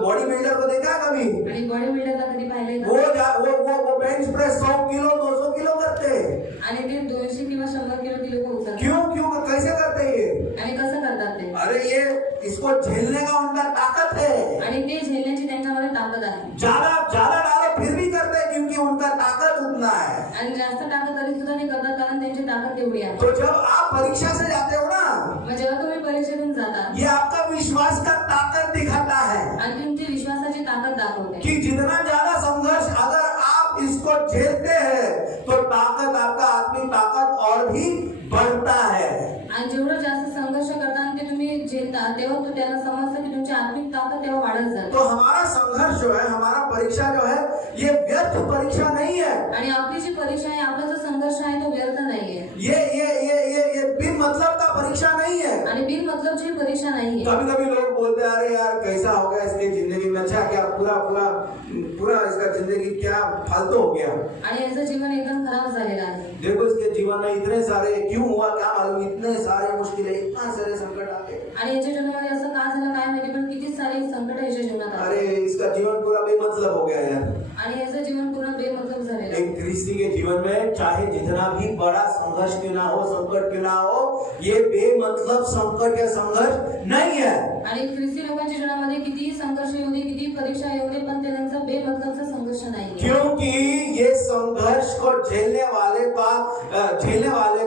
बॉडी बिल्डर को देखा कभी? आणि बॉडी बिल्डरला कधी पाहिलंय का? वो बेंच प्रेस 100 किलो 200 किलो करते हैं. आणि ते 200 किंवा 100 किलो ती लोक उचलतात. क्यों कैसे करते हैं ये? आणि कसं करतात ते? अरे ये इसको झेलने का उनका ताकत है. आणि ते झेलण्याची त्यांच्यामध्ये ताकद आहे. ज्यादा डालो फिर भी करते हैं क्योंकि उनका ताकत उतना है. आणि जास्त ताकद तरी सुद्धा ते करतात कारण त्यांची ताकद तेवढी आहे. तो जब आप परीक्षा से जाते हो ना, मग जेव्हा तुम्ही परीक्षेतून जाता, ये आपका विश्वास का ताकत दिखाता है आणि तुमची विश्वासाची ताकद दाखवते कि जितना ज्यादा संघर्ष अगर आप इसको झेलते हैं तो ताकद, आपका आत्मिक ताकत और भी बढ़ता है. आणि जेवढं जास्त संघर्ष करता आणि ते तुम्ही झेलता तेव्हा तो त्याला समजतं की तुमची आत्मिक ताकद तेव्हा वाढत जाते. तो हमारा संघर्ष जो है, हमारा परीक्षा जो है, ये व्यर्थ परीक्षा नहीं है. आणि आपली जी परीक्षा आहे, आपला जो संघर्ष आहे तो व्यर्थ नाहीये. ये बिन मतलब का परीक्षा नहीं है. आणि बिन मतलबची परीक्षा नाहीये. कभी लोग बोलते हैं अरे यार कैसा हो गया इसकी जिंदगी में, अच्छा क्या पूरा इसका जिंदगी क्या फालतू हो गया. आणि याचं जीवन एकदम खराब झालेलं आहे. देखो इसके जीवन में इतने सारे क्यों हुआ क्या मालूम, इतने सारे मुश्किलें, इतना सारे संकट आते. आणि याच्या जीवनामध्ये असं का झालं काय माहिती, पण किती सारे संकट याच्या जीवनात आले. अरे इसका जीवन पूरा बेमतलब हो गया यार. आणि याचं जीवन पूर्ण बेमतलब झालेलं आहे. एक ख्रिस्ती के जीवन में चाहे जितना भी बड़ा संघर्ष क्यों ना हो, संकट क्यों ना हो, ये बेमतलब संकट या संघर्ष नहीं है. आणि ख्रिस्ती लोकांच्या जीवनामध्ये कितीही संघर्ष येऊ दे, कितीही परीक्षा येऊ दे, पण ते त्यांचा बेमतलबचा संघर्ष नाही. क्योंकि ये संघर्ष को झेलने वाले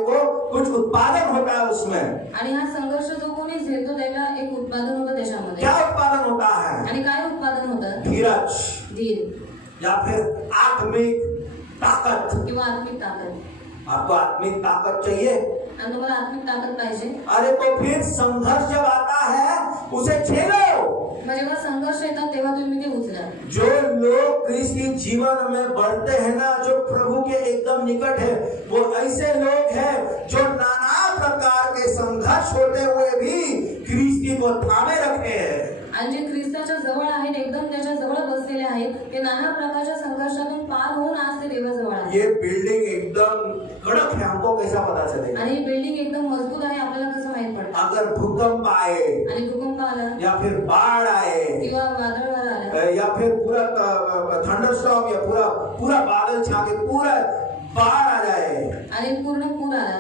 को कुछ उत्पादन होता है उसमें. आणि हा संघर्ष जो कोणी झेलतो त्याला एक उत्पादन होतं त्याच्यामध्ये. क्या उत्पादन होता है? आणि काय उत्पादन होतं? धीरज, धीर या फिर आत्मिक ताकत. किंवा आत्मिक ताकद. आपको आत्मिक ताकत चाहिए? आणि तुम्हाला आत्मिक ताकद पाहिजे. अरे तो फिर संघर्ष जब आता है उसे झेलो. मग जेव्हा संघर्ष येतात तेव्हा तुम्ही ते उचला. जो लोग क्रिस्ती जीवन में बढ़ते हैं ना, जो प्रभु के एकदम निकट है, वो ऐसे लोग हैं जो नाना प्रकार के संघर्ष होते हुए भी क्रिस्ती को थामे रखे हैं. आणि जे ख्रिस्ताच्या जवळ आहेत, एकदम त्याच्या जवळ बसलेले आहेत, ते नाना प्रकारच्या संघर्षातून पार होऊन आज ते देवाजवळ आहेत. ये बिल्डिंग एकदम कड़क है, हमको कैसा पता चलेगा? आणि ही बिल्डिंग एकदम मजबूत आहे, आपल्याला कसं माहित पडतं? अगर भूकंप आए आणि भूकंप आला या फिर बाढ़ आए किंवा वादळ आला या फिर पूरा थंडरस्टॉर्म या पूरा बादल छा के पूरा बाढ़ आ जाए, आणि पूर्ण पूर आला,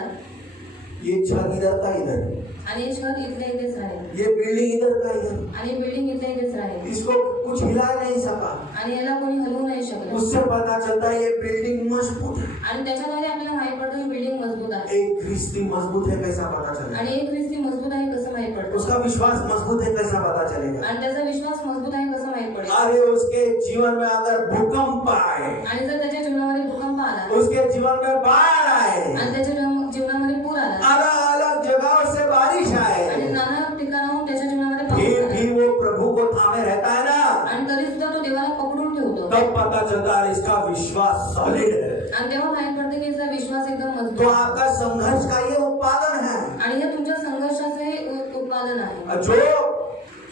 ये छत इधर का इधर, आणि छत इथल्या इथेच राहील, ये बिल्डिंग इधर का इधर, आणि बिल्डिंग इथल्या इथेच राहील, इसको कुछ हिला नहीं सका. आणि याला कोणी हलवू नाही शकलं. उससे पता चलता है ये बिल्डिंग मजबूत है. आणि त्याच्यामध्ये आपल्याला माहित पडतं ही बिल्डिंग मजबूत आहे. एक ख्रिस्ती मजबूत है कैसा पता चलेगा? आणि एक ख्रिस्ती मजबूत आहे कसं माहित पडतं? उसका विश्वास मजबूत है कैसा पता चलेगा? आणि त्याचा विश्वास मजबूत आहे कसं माहित पडेल? अरे उसके जीवन में अगर भूकंप आए, आणि जर त्याच्या जीवनामध्ये भूकंप आला, उसके जीवन में बाढ़ आए, आणि त्याच्या जीवनामध्ये पूर आला, अलग अलग जगहों से बारिश आए, आणि नाना ठिकाणाहून त्याच्या जीवनामध्ये पाऊस फिर आला, भी वो प्रभु को थामे रहता है ना, आणि तरी सुद्धा तो देवाला पकडून ठेवतो. तब पता चलता है इसका विश्वास सॉलिड है. आणि तेव्हा माहित पडतं की याचा विश्वास एकदम तो मजबूत आहे. आपका संघर्ष का ये उत्पादन है. आणि हे तुमच्या संघर्षाचे उत्पादन आहे. जो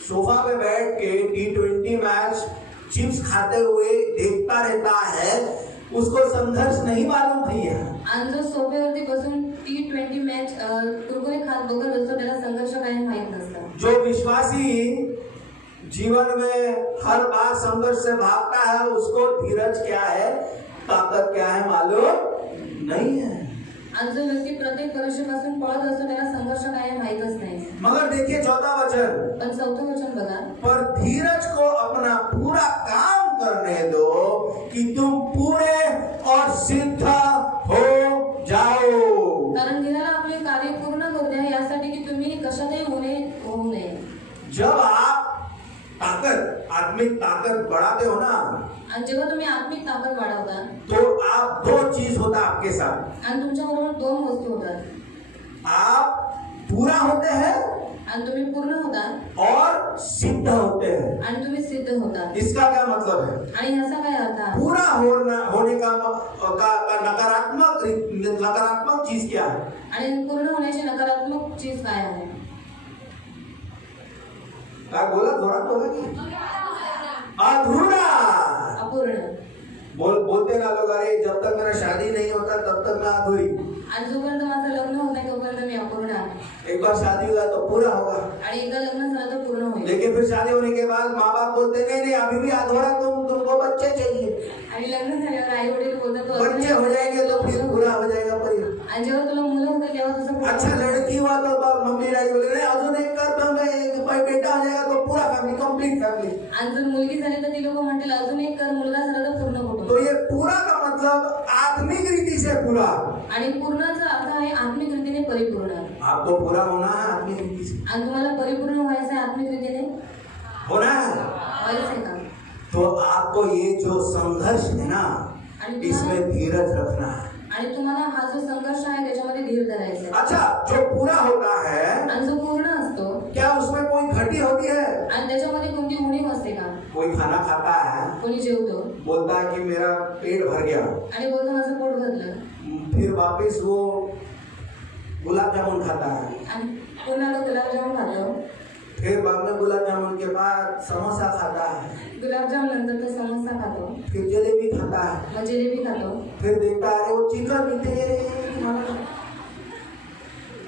सोफा पे बैठ के T20 मैच चिप्स खाते हुए देखता रहता है, उसको संघर्ष नहीं मालूम थी. आणि जो सोफ्यावरती बसून T20 मॅच कुरकुरे खात बघत असतो त्याला संघर्ष काय माहित नसतं. जो विश्वासी जीवन में हर बार संघर्ष से भागता है, उसको धीरज क्या है, ताकत क्या है मालूम नहीं है। आणि जो व्यक्ती प्रत्येक परीक्षेपासून पळत असतो त्याला संघर्ष काय आहे माहीतच नाही। मगर देखिए 14 वचन, पण 4थं वचन बघा, पर धीरज को अपना पूरा काम करने दो कि तुम पूरे और सिद्ध हो जाओ। कारण धीराला आपले कार्य पूर्ण करू द्या यासाठी की तुम्ही कशातही होऊ नये। जब आप ताकत, आत्मिक ताकत बढ़ाते हो ना, आणि जेव्हा तुम्ही आत्मिक ताकद वाढवता तो आप दो चीज होता आपके साथ। आणि तुमच्या बरोबर 2 वस्तू होतात, आप पूरा होते हैं आणि तुम्ही पूर्ण होता और सिद्ध होते हैं। आणि तुम्ही सिद्ध होता। इसका क्या मतलब है? आणि ह्याचा काय अर्थ आहे? पूरा होने का नकारात्मक चीज क्या है? आणि पूर्ण होण्याची नकारात्मक चीज काय आहे? क्या बोला, जोरात बोला की अधूरा, अपूर्ण। बोलते ना लोग, अरे जब तक मेरा शादी नहीं होता तब तक मैं अधूरी। आणि जोपर्यंत माझं लग्न होत नाही तोपर्यंत मी अपूर्ण आहे। एक बार शादी हुआ तो पूरा होगा, आणि एकदा लग्न झालं तर पूर्ण होईल। लेकिन फिर शादी होने के बाद माँ बाप बोलते नहीं अभी भी अधूरा, तुमको बच्चे चाहिए। आणि लग्न झाल्यावर आई वडील बोलतात बच्चे हो जाएंगे तो फिर पूरा हो जाएगा परिवार। आणि जेव्हा तुला मुलं होते तेव्हा तुझं अच्छा लड़की हुआ तो मम्मी डैडी बोले नहीं अजून एक कर तो बेटा हो जाएगा तो पूरा फैमिली, कंप्लीट फैमिली। आणि जर मुलगी झाली तर ती लोक म्हणतील अजून एक कर, मुलगा झाला तर पूर्ण कुटुंब। तो ये पूरा का मतलब आत्मिक रीति से पूरा, आणि पूर्णचा अर्थ आहे आत्मिक रीतीने परिपूर्ण। आपको पूरा होना है आत्मिक रीति से, आणि तुम्हाला परिपूर्ण व्हायचं आहे आत्मिक रीतीने होना है। व्हायचंय का? तो आपको ये जो संघर्ष है ना, आणि इसमें धीरज रखना है। आणि तुम्हाला हा जो संघर्ष आहे त्याच्यामध्ये धीर धरायचा आहे। अच्छा, जो पूरा होता है आणि जो पूर्ण असतो क्या उसमें कोई घटी होती है? आणि त्याच्यामध्ये कोणती उणीव असते का? कोई खाना खाता है, कोणी जेवतो बोलता है कि मेरा पेट भर गया, आणि बोलतो माझं पोट भरलं, फिर वापस वो गुलाब जामुन खाता है, आणि पुन्हा तो गुलाबजामुन खातो, फिर बाद में गुलाब जामुन के बाद समोसा खाता है, गुलाबजाम नंतर तो समोसा खातो, फिर जलेबी खाता है, मग जिलेबी खातो, फिर देखता है वो चिकन मिलते,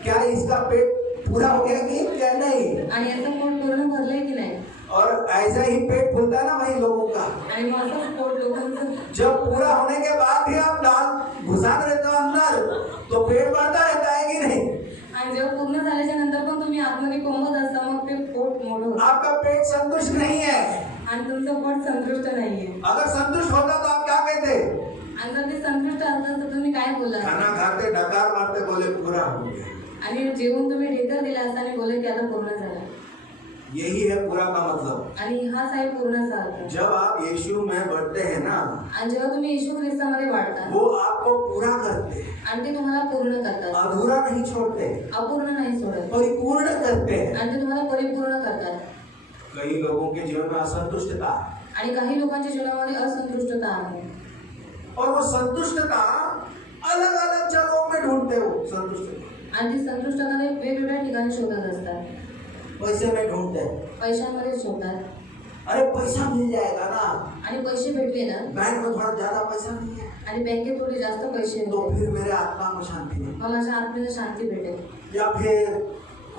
क्या इसका पेट पूरा हो गया कि क्या नहीं? आणि याचं पोट पूर्ण भरलंय की नाही? और ऐसा ही पेट फूलता है ना वही लोगों का। आणि मग असंच पोट लोकांचं जब पूरा होने के बाद भी आप दाल घुसाते रहते हो अंदर तो पेट बढ़ता रहता है कि नहीं? आणि जेव्हा पूर्ण झाल्याच्या नंतर पण तुम्ही आतमध्ये कोंबत असता मग ते पोट मोठं होतं आपका पेट संतुष्ट नहीं है। आणि तुमचं पोट संतुष्ट नाहीये। अगर संतुष्ट होता तो आप क्या कहते? आणि जर ते संतुष्ट असतं तर तुम्ही काय बोलला? खाना खाते डकार मारते बोले पूरा हो गया। आणि जेवून तुम्ही ढेकर दिला असता आणि बोले की आता पूर्ण झालं। यही है पूरा का मतलब। आणि हाच आहे पूर्णचा अर्थ। जब आप यीशु में बढ़ते हैं ना, आणि जेव्हा तुम्ही येशू ख्रिस्तामध्ये वाढता वो आपको पूरा करते हैं, आणि ते तुम्हाला पूर्ण करतात, अधूरा नहीं छोड़ते, अपूर्ण नाही सोडत, परिपूर्ण करते हैं। आणि ते तुम्हाला परिपूर्ण करतात। कई लोगों के जीवन में असंतुष्टता, आणि काही लोकांच्या जीवनामध्ये असंतुष्टता आहे, और वो संतुष्टता अलग अलग जगहों में ढूंढते हो संतुष्टता। आणि ती संतुष्टता ते वेगवेगळ्या ठिकाणी शोधत असतात। पैसे में ढूंढते हैं, पैशांमध्ये शोधतात, अरे पैसा मिल जाएगा ना, आणि पैसे भेटले ना, बैंक में थोड़ा ज्यादा पैसा नहीं है आणि बँकेत थोडे जास्त पैसे तो होते फिर मेरे आत्मा को शांति नहीं। मग माझ्या आत्मेला शांती भेटेल। या फिर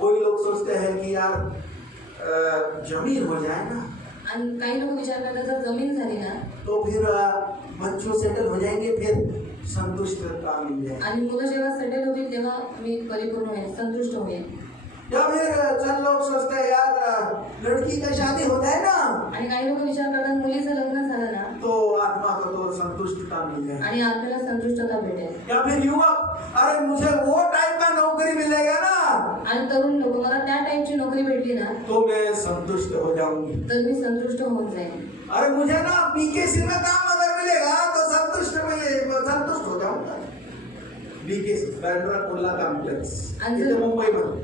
कोई लोग सोचते हैं कि यार जमीन हो जाए ना, आणि काही लोक विचार करतात जर जमीन झाली ना तो फिर बच्चों सेटल हो जाएंगे, फिर संतुष्टता मिल जाएगी। आणि मुलं जेव्हा सेटल होतील तेव्हा मी परिपूर्ण होईल, संतुष्ट होईल। या फिर चंद लोग सोचते हैं यार लड़की का शादी हो जाए ना, आणि काही लोक विचार करतात मुलीचं लग्न झालं ना तो आत्मा को तो संतुष्टता मिल जाए। आणि आत्म्याला संतुष्टता भेटेल। या फिर युवक, अरे मुझे वो टाइप का नौकरी मिलेगा ना, आणि तरुण लोक मला त्या टाईपची नोकरी भेटली ना तो मैं संतुष्ट हो जाऊंगी। तर मी संतुष्ट होऊन जाईल। अरे मुझे ना बीकेसी में काम अगर मिलेगा तो संतुष्ट हो जाऊंगा। बीकेसी बँड्रा कुर्ला कॉम्प्लेक्स आणि इथे मुंबईमध्ये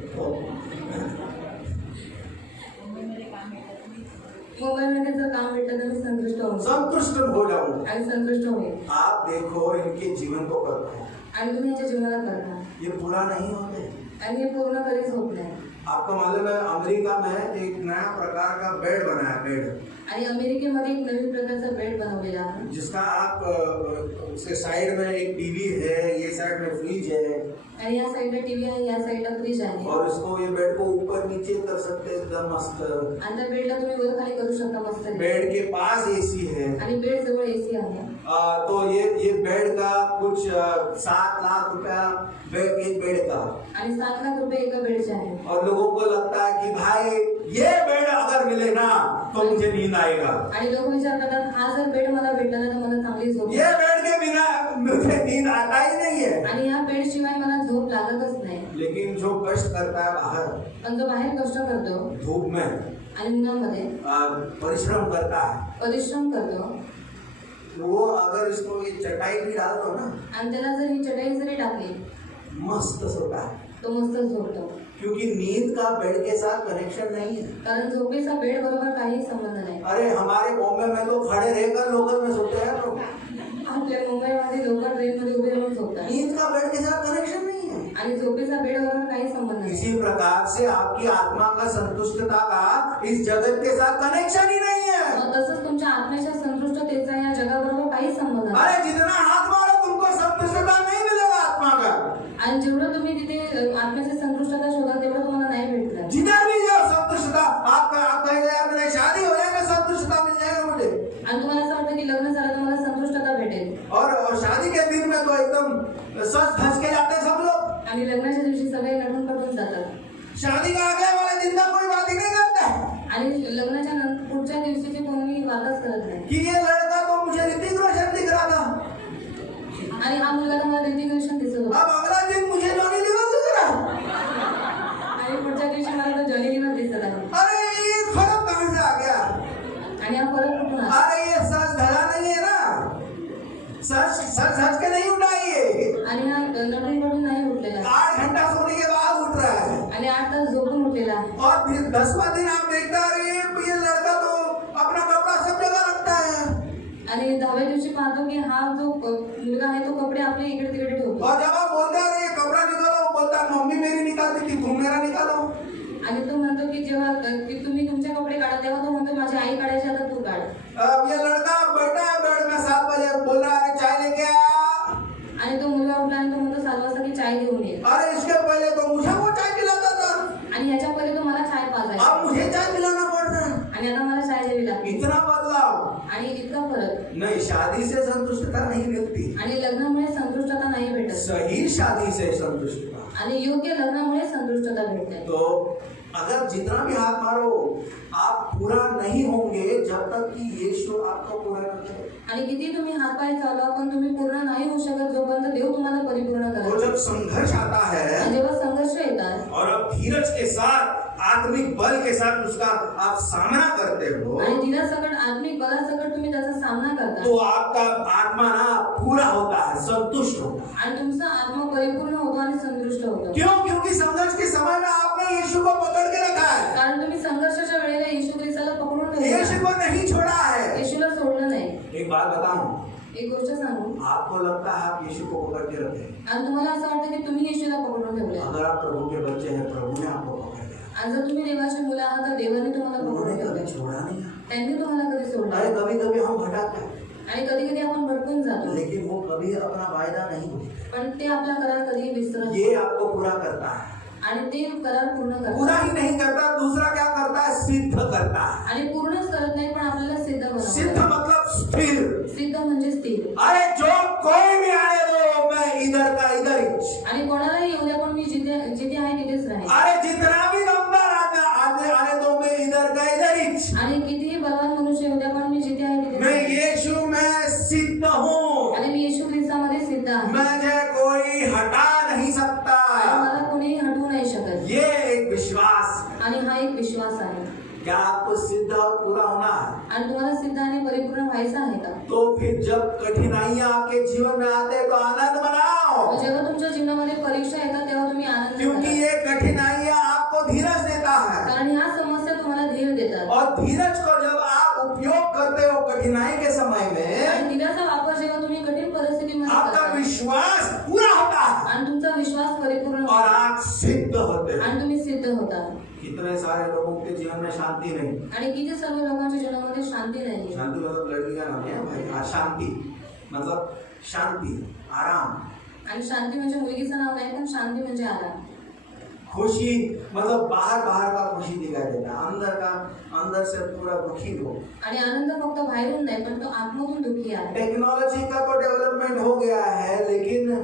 मोबाईलमध्ये जर काम भेटलं तर मी संतुष्ट होऊन संतुष्ट हो जाऊंगा। आणि संतुष्ट होईल। आप देखो इनके जीवन को करते हैं, आणि तुम्ही याच्या जीवनाला करता ये पूरा नहीं होते, आणि हे पूर्ण कधीच होत नाही। आपको मालूम है अमेरिका में एक नया प्रकार का बेड बना है, बेड आणि अमेरिकेमध्ये एक नवीन प्रकारचा बेड बनवलेला आहे जिसका आप उसके साइड में एक टीवी है, ये साइड में फ्रिज है आणि या साईडला टीव्ही आहे, या साईडला फ्रीज आहे और इसको ये बेड को ऊपर नीचे कर सकते हैं एकदम मस्त। आणि त्या बेडला तुम्ही वर खाली करू शकता मस्त बेड के पास एसी है आणि बेड जवळ एसी आहे। तो ये बेड का कुछ 7 लाख रुपया एक बेड का, आणि 7 लाख रुपये एका बेडचे आहे। और लोगों को लगता है कि भाई ये बेड अगर मिले ना तो मुझे नींद आएगा, आणि लोक विचार करतात हा जर बेड मला भेटला ना तर मला चांगली झोप ये बेड के बिना मुझे नींद आता ही नहीं है। आणि या बेड शिवाय मला झोप लागतच नाही। लेकिन जो कष्ट करता है बाहर पण जो बाहेर कष्ट करतो धूप में आणि उन्हामध्ये परिश्रम करता है, परिश्रम करतो वो अगर इसको ये चटाई भी डाल दो ना आणि त्याला जर ही चटई जरी टाकली मस्त सोता है, तो मस्त झोपतो। क्योंकि नींद का बेड के साथ कनेक्शन नहीं है। कारण झोपेचा बेड बरोबर काही संबंध नाही। अरे हमारे बॉम्बे में तो खड़े रहकर लोकल में सोते हैं लोग, आपल्या मुंबईमध्ये लोक ट्रेन मध्ये उभे राहून झोपतात नींद का बेड के साथ कनेक्शन नहीं है। आणि झोपेचा बेड बरोबर काही संबंध नाही। इसी प्रकार से आपकी आत्मा का संतुष्टता का इस जगत के साथ कनेक्शन ही नहीं है। मग तसंच तुमच्या आत्म्याच्या संतुष्टतेचा या जगाबरोबर काही संबंध नाही। अरे जितना हाथ मारो तुमको संतुष्टता नहीं मिलेगा आत्मा का, आणि जेवढं तुम्ही तिथे आत्म्याची संतुष्टता शोधा तेवढं तुम्हाला नाही भेटणार। जिधर भी जाओ संतुष्टता आप कहेंगे यार मेरी शादी हो जाएगा संतुष्टता मिल जाएगा मुझे, आणि तुम्हाला असं वाटतं की लग्न झालं तर मला संतुष्टता भेटेल और शादी के दिन में तो एकदम सच धस के जाते हैं सब लोग, आणि लग्नाच्या दिवशी सगळे नटून पटून जातात। शादी का आगे वाले दिन का कोई बात ही नहीं करता है आणि लग्नाच्या पुढच्या दिवशीची कोणी वादच करत नाही कि ये लड़का तो मुझे ऋतिक रोशन दिख रहा था, आणि हा मुलगा तर मला ऋतिक रोशन दिसत होता अब अगला दिन मुझे जॉनी लीवर दिख रहा है। आणि पुढच्या दिवशी मला तो जॉनी लीवर दिसत आहे। अरे ये फर्क कहाँ से आ गया? आणि हा फरक कुठून आला? अरे ये सच धरा नहीं है ना, सच सच सच के नहीं उठा ये, आणि हा नटून पटून नाही उठलेला आहे 8 घंटा सोने के बाद उठ रहा है आणि 8 तास झोपून उठलेला आहे। और फिर 10वां दिन आप देखते हैं अरे ये लड़का तो अपना कपड़ा सब जगह रखता है, आणि 10व्या दिवशी पाहतो की हा जो मुलगा आहे तो कपडे आपले इकडे तिकडे ठेवतो और जब आप बोलते हैं अरे ये कपड़ा निकालो, वो बोलता है मम्मी मेरी निकालती थी तुम मेरा निकालो। आणि तो म्हणतो की जेव्हा की तुम्ही तुमचे कपडे काढा तेव्हा तो म्हणतो माझी आई काढायची आता तू काढ। अब ये लड़का बैठा है बेड में 7 बजे बोल रहा है चाय लेके आ, आणि तो मुलगा उठला आणि तो म्हणतो 7 वाजता की चाय घेऊन ये। अरे इसके पहले तो मुझे वो चाय पिलाता था, आणि ह्याच्या पहिले तो मला चाय पाजायचा अब मुझे चाय पिलाना पड़ रहा है, आणि आता मला चाय द्यावी लागते। इतना बदलाव आणि इतका फरक। नहीं, शादी से संतुष्टता नहीं मिलती, आणि लग्नामुळे संतुष्टता नाही भेटत सही शादी से संतुष्टता। आणि योग्य लग्नामुळे संतुष्टता भेटते। तो अगर जितना भी हाथ मारो आप पूरा नहीं होंगे जब तक कि यीशु आपको पूरा न करे। आणि किती तुम्ही हात पाय चालवा पण तुम्ही पूर्ण नाही होऊ शकत जोपर्यंत देव तुम्हाला परिपूर्ण तो करेल। जब संघर्ष आता है आणि जेव्हा संघर्ष येतात और अब धीरज के साथ आत्मिक बल के साथ उसका आप सामना करते हो आणि धीरासकट आत्मिक बलासकट तुम्ही त्याचा सामना करता तो आपका आत्मा ना पूरा होता है, संतुष्ट होता है। आणि तुमचा आत्मा परिपूर्ण होतो आणि संतुष्ट होतो। क्यों? क्योंकि संघर्ष के समय में आपने यीशु को पकड़ के रखा है, कारण तुम्ही संघर्षाच्या वेळेला येशू ख्रिस्ताला पकडून यीशु ठेवला, को नहीं छोड़ा है। येशूला सोडलं नाही। एक बात बताऊं, एक गोष्ट सांगू, आपको लगता है आप यीशु को पकड़ के रखे, आणि तुम्हाला असं वाटतं की तुम्ही येशूला पकडून ठेवले। अगर आप प्रभु के बच्चे हैं प्रभु ने आपको पकड़ लिया, आणि जर तुम्ही देवाची मुलं आहात तर देवाने तुम्हाला उन्होंने पकडून कभी ठेवले, छोड़ा नहीं। त्यांनी तुम्हाला कधी सोडलं अरे नाही। कभी कभी हम भटकते हैं आणि कधी कधी आपण भटकून जातो लेकिन वो कभी अपना वायदा नहीं भूलते, पण ते आपला करार कधी विसरत नाही। ये आपको पूरा करता है, आणि ते करार पूर्ण पूरा करतात ही नहीं करता, दूसरा क्या करता है सिद्ध करता है। आणि पूर्णच करत नाही पण आपल्याला सिद्ध सिद्ध बनवतात। मतलब स्थिर। सिद्ध म्हणजे स्थिर। अरे जो कोई भी आने दो मैं इधर का इधर ही, आणि कोणालाही येऊ द्या पण मी जिथे जिथे आहे तिथेच राहील। अरे जितना भी दमदार आने दो मैं इधर का इधर ही, आणि कितीही बलवान मनुष्य येऊ द्या पण मी जिथे आहे तिथे मैं यीशु में सिद्ध हूँ, आणि मी येशू ख्रिस्तामध्ये सिद्ध आहे मुझे कोई हटा नहीं सकता। आणि मला कोणीही हटवू नाही शकत। ये एक विश्वास है। आणि हा एक विश्वास आहे। क्या आपको सिद्ध और पूरा होना है? आणि तुम्हाला सिद्ध आणि परिपूर्ण व्हायचं आहे का? तो फिर जब कठिनाइयां आपके जीवन में आते हैं तो आनंद मनाओ, जेव्हा तुमच्या जीवनामध्ये परीक्षा येतात तेव्हा तुम्ही आनंद क्योंकि करा। ये कठिनाइयां आपको धीरज देता है, कारण ह्या समस्या तुम्हाला धीर देतात। और धीरज को जब आप उपयोग करते हो कठिनाई के समय में आणि धीराचा वापर जेव्हा तुम्ही कठीण परिस्थितीमध्ये आपका करता विश्वास पूरा होता है आणि तुमचा विश्वास परिपूर्ण और होतो आप सिद्ध होते हो। आणि तुम्ही सिद्ध होता। होता कितने सारे लोगों के जीवन में शांति नहीं। आणि किती सर्व लोकांच्या जीवनामध्ये शांती नाही. शांति मतलब लड़की का नाम है भाई। हाँ, शांति मतलब शांति, आराम। आणि शांती म्हणजे मुलगीचं नाव नाही, पण शांती म्हणजे आराम. खुशी मतलब बाहर बाहर का खुशी दिखाई देता है, अंदर से पूरा दुखी हो। आणि आनंद फक्त बाहेरून नाही, पण तो आतमधून दुःखी आहे. टेक्नोलॉजी का तो डेवलपमेंट हो गया है, लेकिन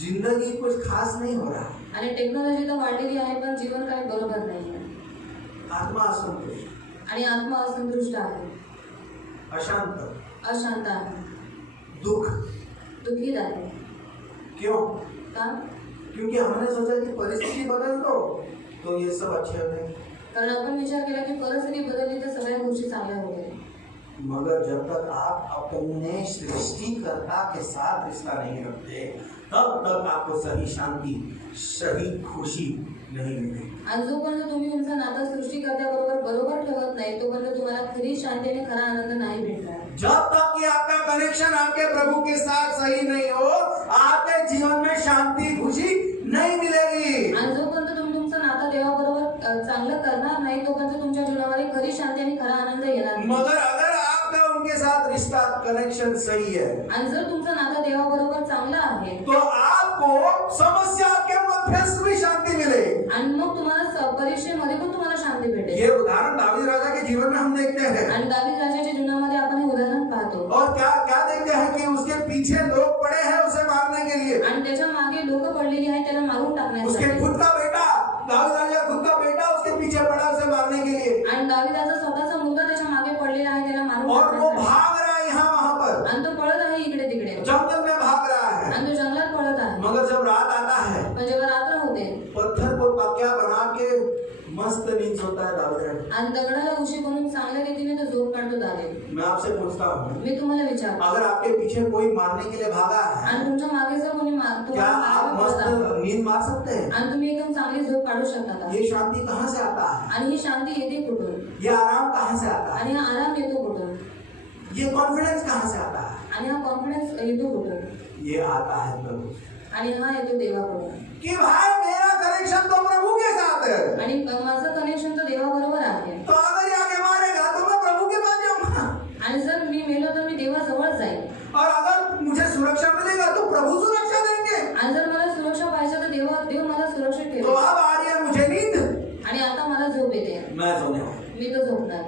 जिंदगी कुछ खास नहीं हो रहा है। आणि टेक्नॉलॉजी तर वाढलेली आहे, पण जीवन काही बरोबर नाही आहे. आत्मा असंतुष्ट, आणि आत्मा असंतुष्ट आहे, अशांत, अशांत आहे, दुख, दुःखीत आहे. क्यों? का? क्योंकि हमने सोचा कि परिस्थिति बदल दो तो ये सब अच्छे हो जाएंगे। कारण आपण विचार केला की परिस्थिती बदलली तर सगळ्या गोष्टी चांगल्या होतील. मगर जब तक आप अपने सृष्टिकर्ता के साथ रिश्ता नहीं रखते, तब तक आपको सही शांति, सही खुशी नहीं मिलेगी। आणि जोपर्यंत तुम्ही तुमचं नातं सृष्टिकर्त्याबरोबर बरोबर ठेवत नाही, तोपर्यंत तुम्हाला खरी शांती आणि खरा आनंद नाही भेटणार. जब तक कि आपका कनेक्शन आपके प्रभु के साथ सही नहीं हो, आपके जीवन में शांति खुशी नहीं मिलेगी। आणि जोपर्यंत तुम्ही तुमचं नातं देवाबरोबर चांगलं करणार नाही, तोपर्यंत तुमच्या जीवनामध्ये खरी शांती आणि खरा आनंद येणार नाही. मगर अगर आपका उनके साथ रिश्ता कनेक्शन सही है, आणि जर तुमचं नातं देवाबरोबर चांगलं आहे, तो आपको समस्या के मध्यस्थ भी शांति मिले। आणि मग तुम्हाला परीक्षेमध्ये पण तुम्हाला शांती भेटेल. ये उदाहरण दावीद राजा के जीवन में हम देखते हैं। आणि दावीद राजाच्या जीवनामध्ये आपण हे उदाहरण पाहतो. और क्या क्या देखते हैं कि उसके पीछे लोग पड़े हैं उसे मारने के लिए। आणि त्याच्या मागे लोक पडलेली आहेत त्याला मारून उसके टाकण्यासाठी. खुद का बेटा, दाऊद राजा खुद का बेटा उसके पीछे पड़ा उसे मारने के लिए, आणि दाविदाचा स्वतःचा मुलगा त्याच्या मागे पडलेला आहे त्याला मारून और वो टाकण्यासाठी. भाग रहा है यहाँ वहां पर, आणि तो पळत आहे इकडे तिकडे, जंगल में भाग रहा है। आणि तो जंगलात पळत आहे. मगर जब रात आता है, पण जेव्हा रात्र होते पत्थर को तकिया बना के मस्त नींद सोता है दाऊद राजा। आणि दगडाला उशी बनवून चांगल्या रीतीने तो झोप काढतो दावीद. मैं आपसे पूछता हूँ, मी तुम्हाला विचारतो, अगर आपके पीछे कोई मारने के लिए भागा है, आणि तुमच्या मागे जर कोणी क्या तुम्हाला आप मारायला पळत आहे, मस्त नींद मार सकते हैं? आणि तुम्ही एकदम चांगली झोप काढू शकता का? ये शांति कहाँ से आता है? आणि ही शांती येते कुठून? ये आराम कहाँ से आता है? आणि हा आराम येतो कुठून? ये कॉन्फिडेंस कहाँ से आता है? आणि हा कॉन्फिडन्स येतो कुठून? ये आता है प्रभु, आणि हा येतो देवाकडून. कि भाई मेरा कनेक्शन तो प्रभु के साथ है, आणि माझं कनेक्शन तर देवाबरोबर आहे. तो अगर ये आगे मारेगा तो मैं प्रभु के पास जाऊंगा, आणि जर मी मेलो तर मी देवाजवळ जाईल. और अगर मुझे सुरक्षा मिलेगा तो प्रभु सुरक्षा देंगे। आणि जर मला सुरक्षा पाहिजे तर देव मला सुरक्षित तो ठेवेल. अब आ रही है मुझे नींद, आणि आता मला झोप येते, मैं सोने वाला, मी तो झोपणार.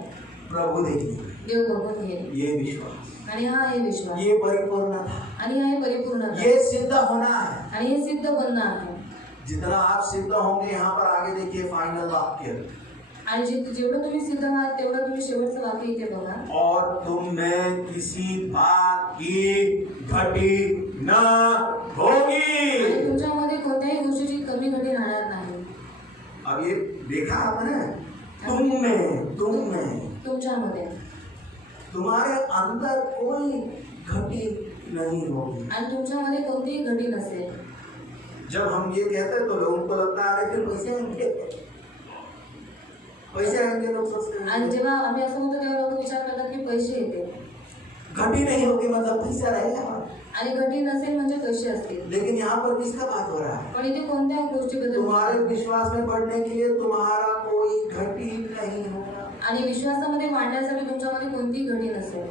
प्रभु देखेंगे। देव बघून घेईल. ये विश्वास, आणि हा आहे विश्वास, ये परिपूर्णता, आणि हा आहे परिपूर्णता, ये सिद्ध होना है। आणि हे सिद्ध बनणं आहे. जितना आप सिद्ध होंगे, यहाँ पर आगे देखिए फाइनल वाक्य, आणि जेवढं तुम्ही सिद्ध आहात तेवढं तुम्ही शेवटचं वाक्य इथे बघा. और तुम में किसी बात की घटी न होगी। आणि तुमच्यामध्ये कोणत्याही गोष्टीची कमी घटी राहणार नाही. अब ये देखा आपने, तुम में तुमच्यामध्ये, तुम्हारे अंदर कोई घटी नहीं होगी। आणि तुमच्यामध्ये कोणतीही घटी नसेल. जब हम ये कहते हैं तो लोगों को लगता है कि पैसे आएंगे, पैसे आएंगे, लोग सोचते आणि हैं। जेव्हा आम्ही असं म्हणतो तेव्हा लोक विचार करतात की पैसे येते, घटी नहीं होगी मतलब पैसा रहेगा। आणि घटी नसेल म्हणजे पैसे असतील. लेकिन यहाँ पर किसका बात हो रहा है? पण इथे कोणत्या गोष्टीबद्दल? तुम्हारे विश्वास में बढ़ने के लिए तुम्हारा कोई घटी नहीं होगा। आणि विश्वासामध्ये वाढण्यासाठी तुमच्यामध्ये कोणतीही घटी नसेल.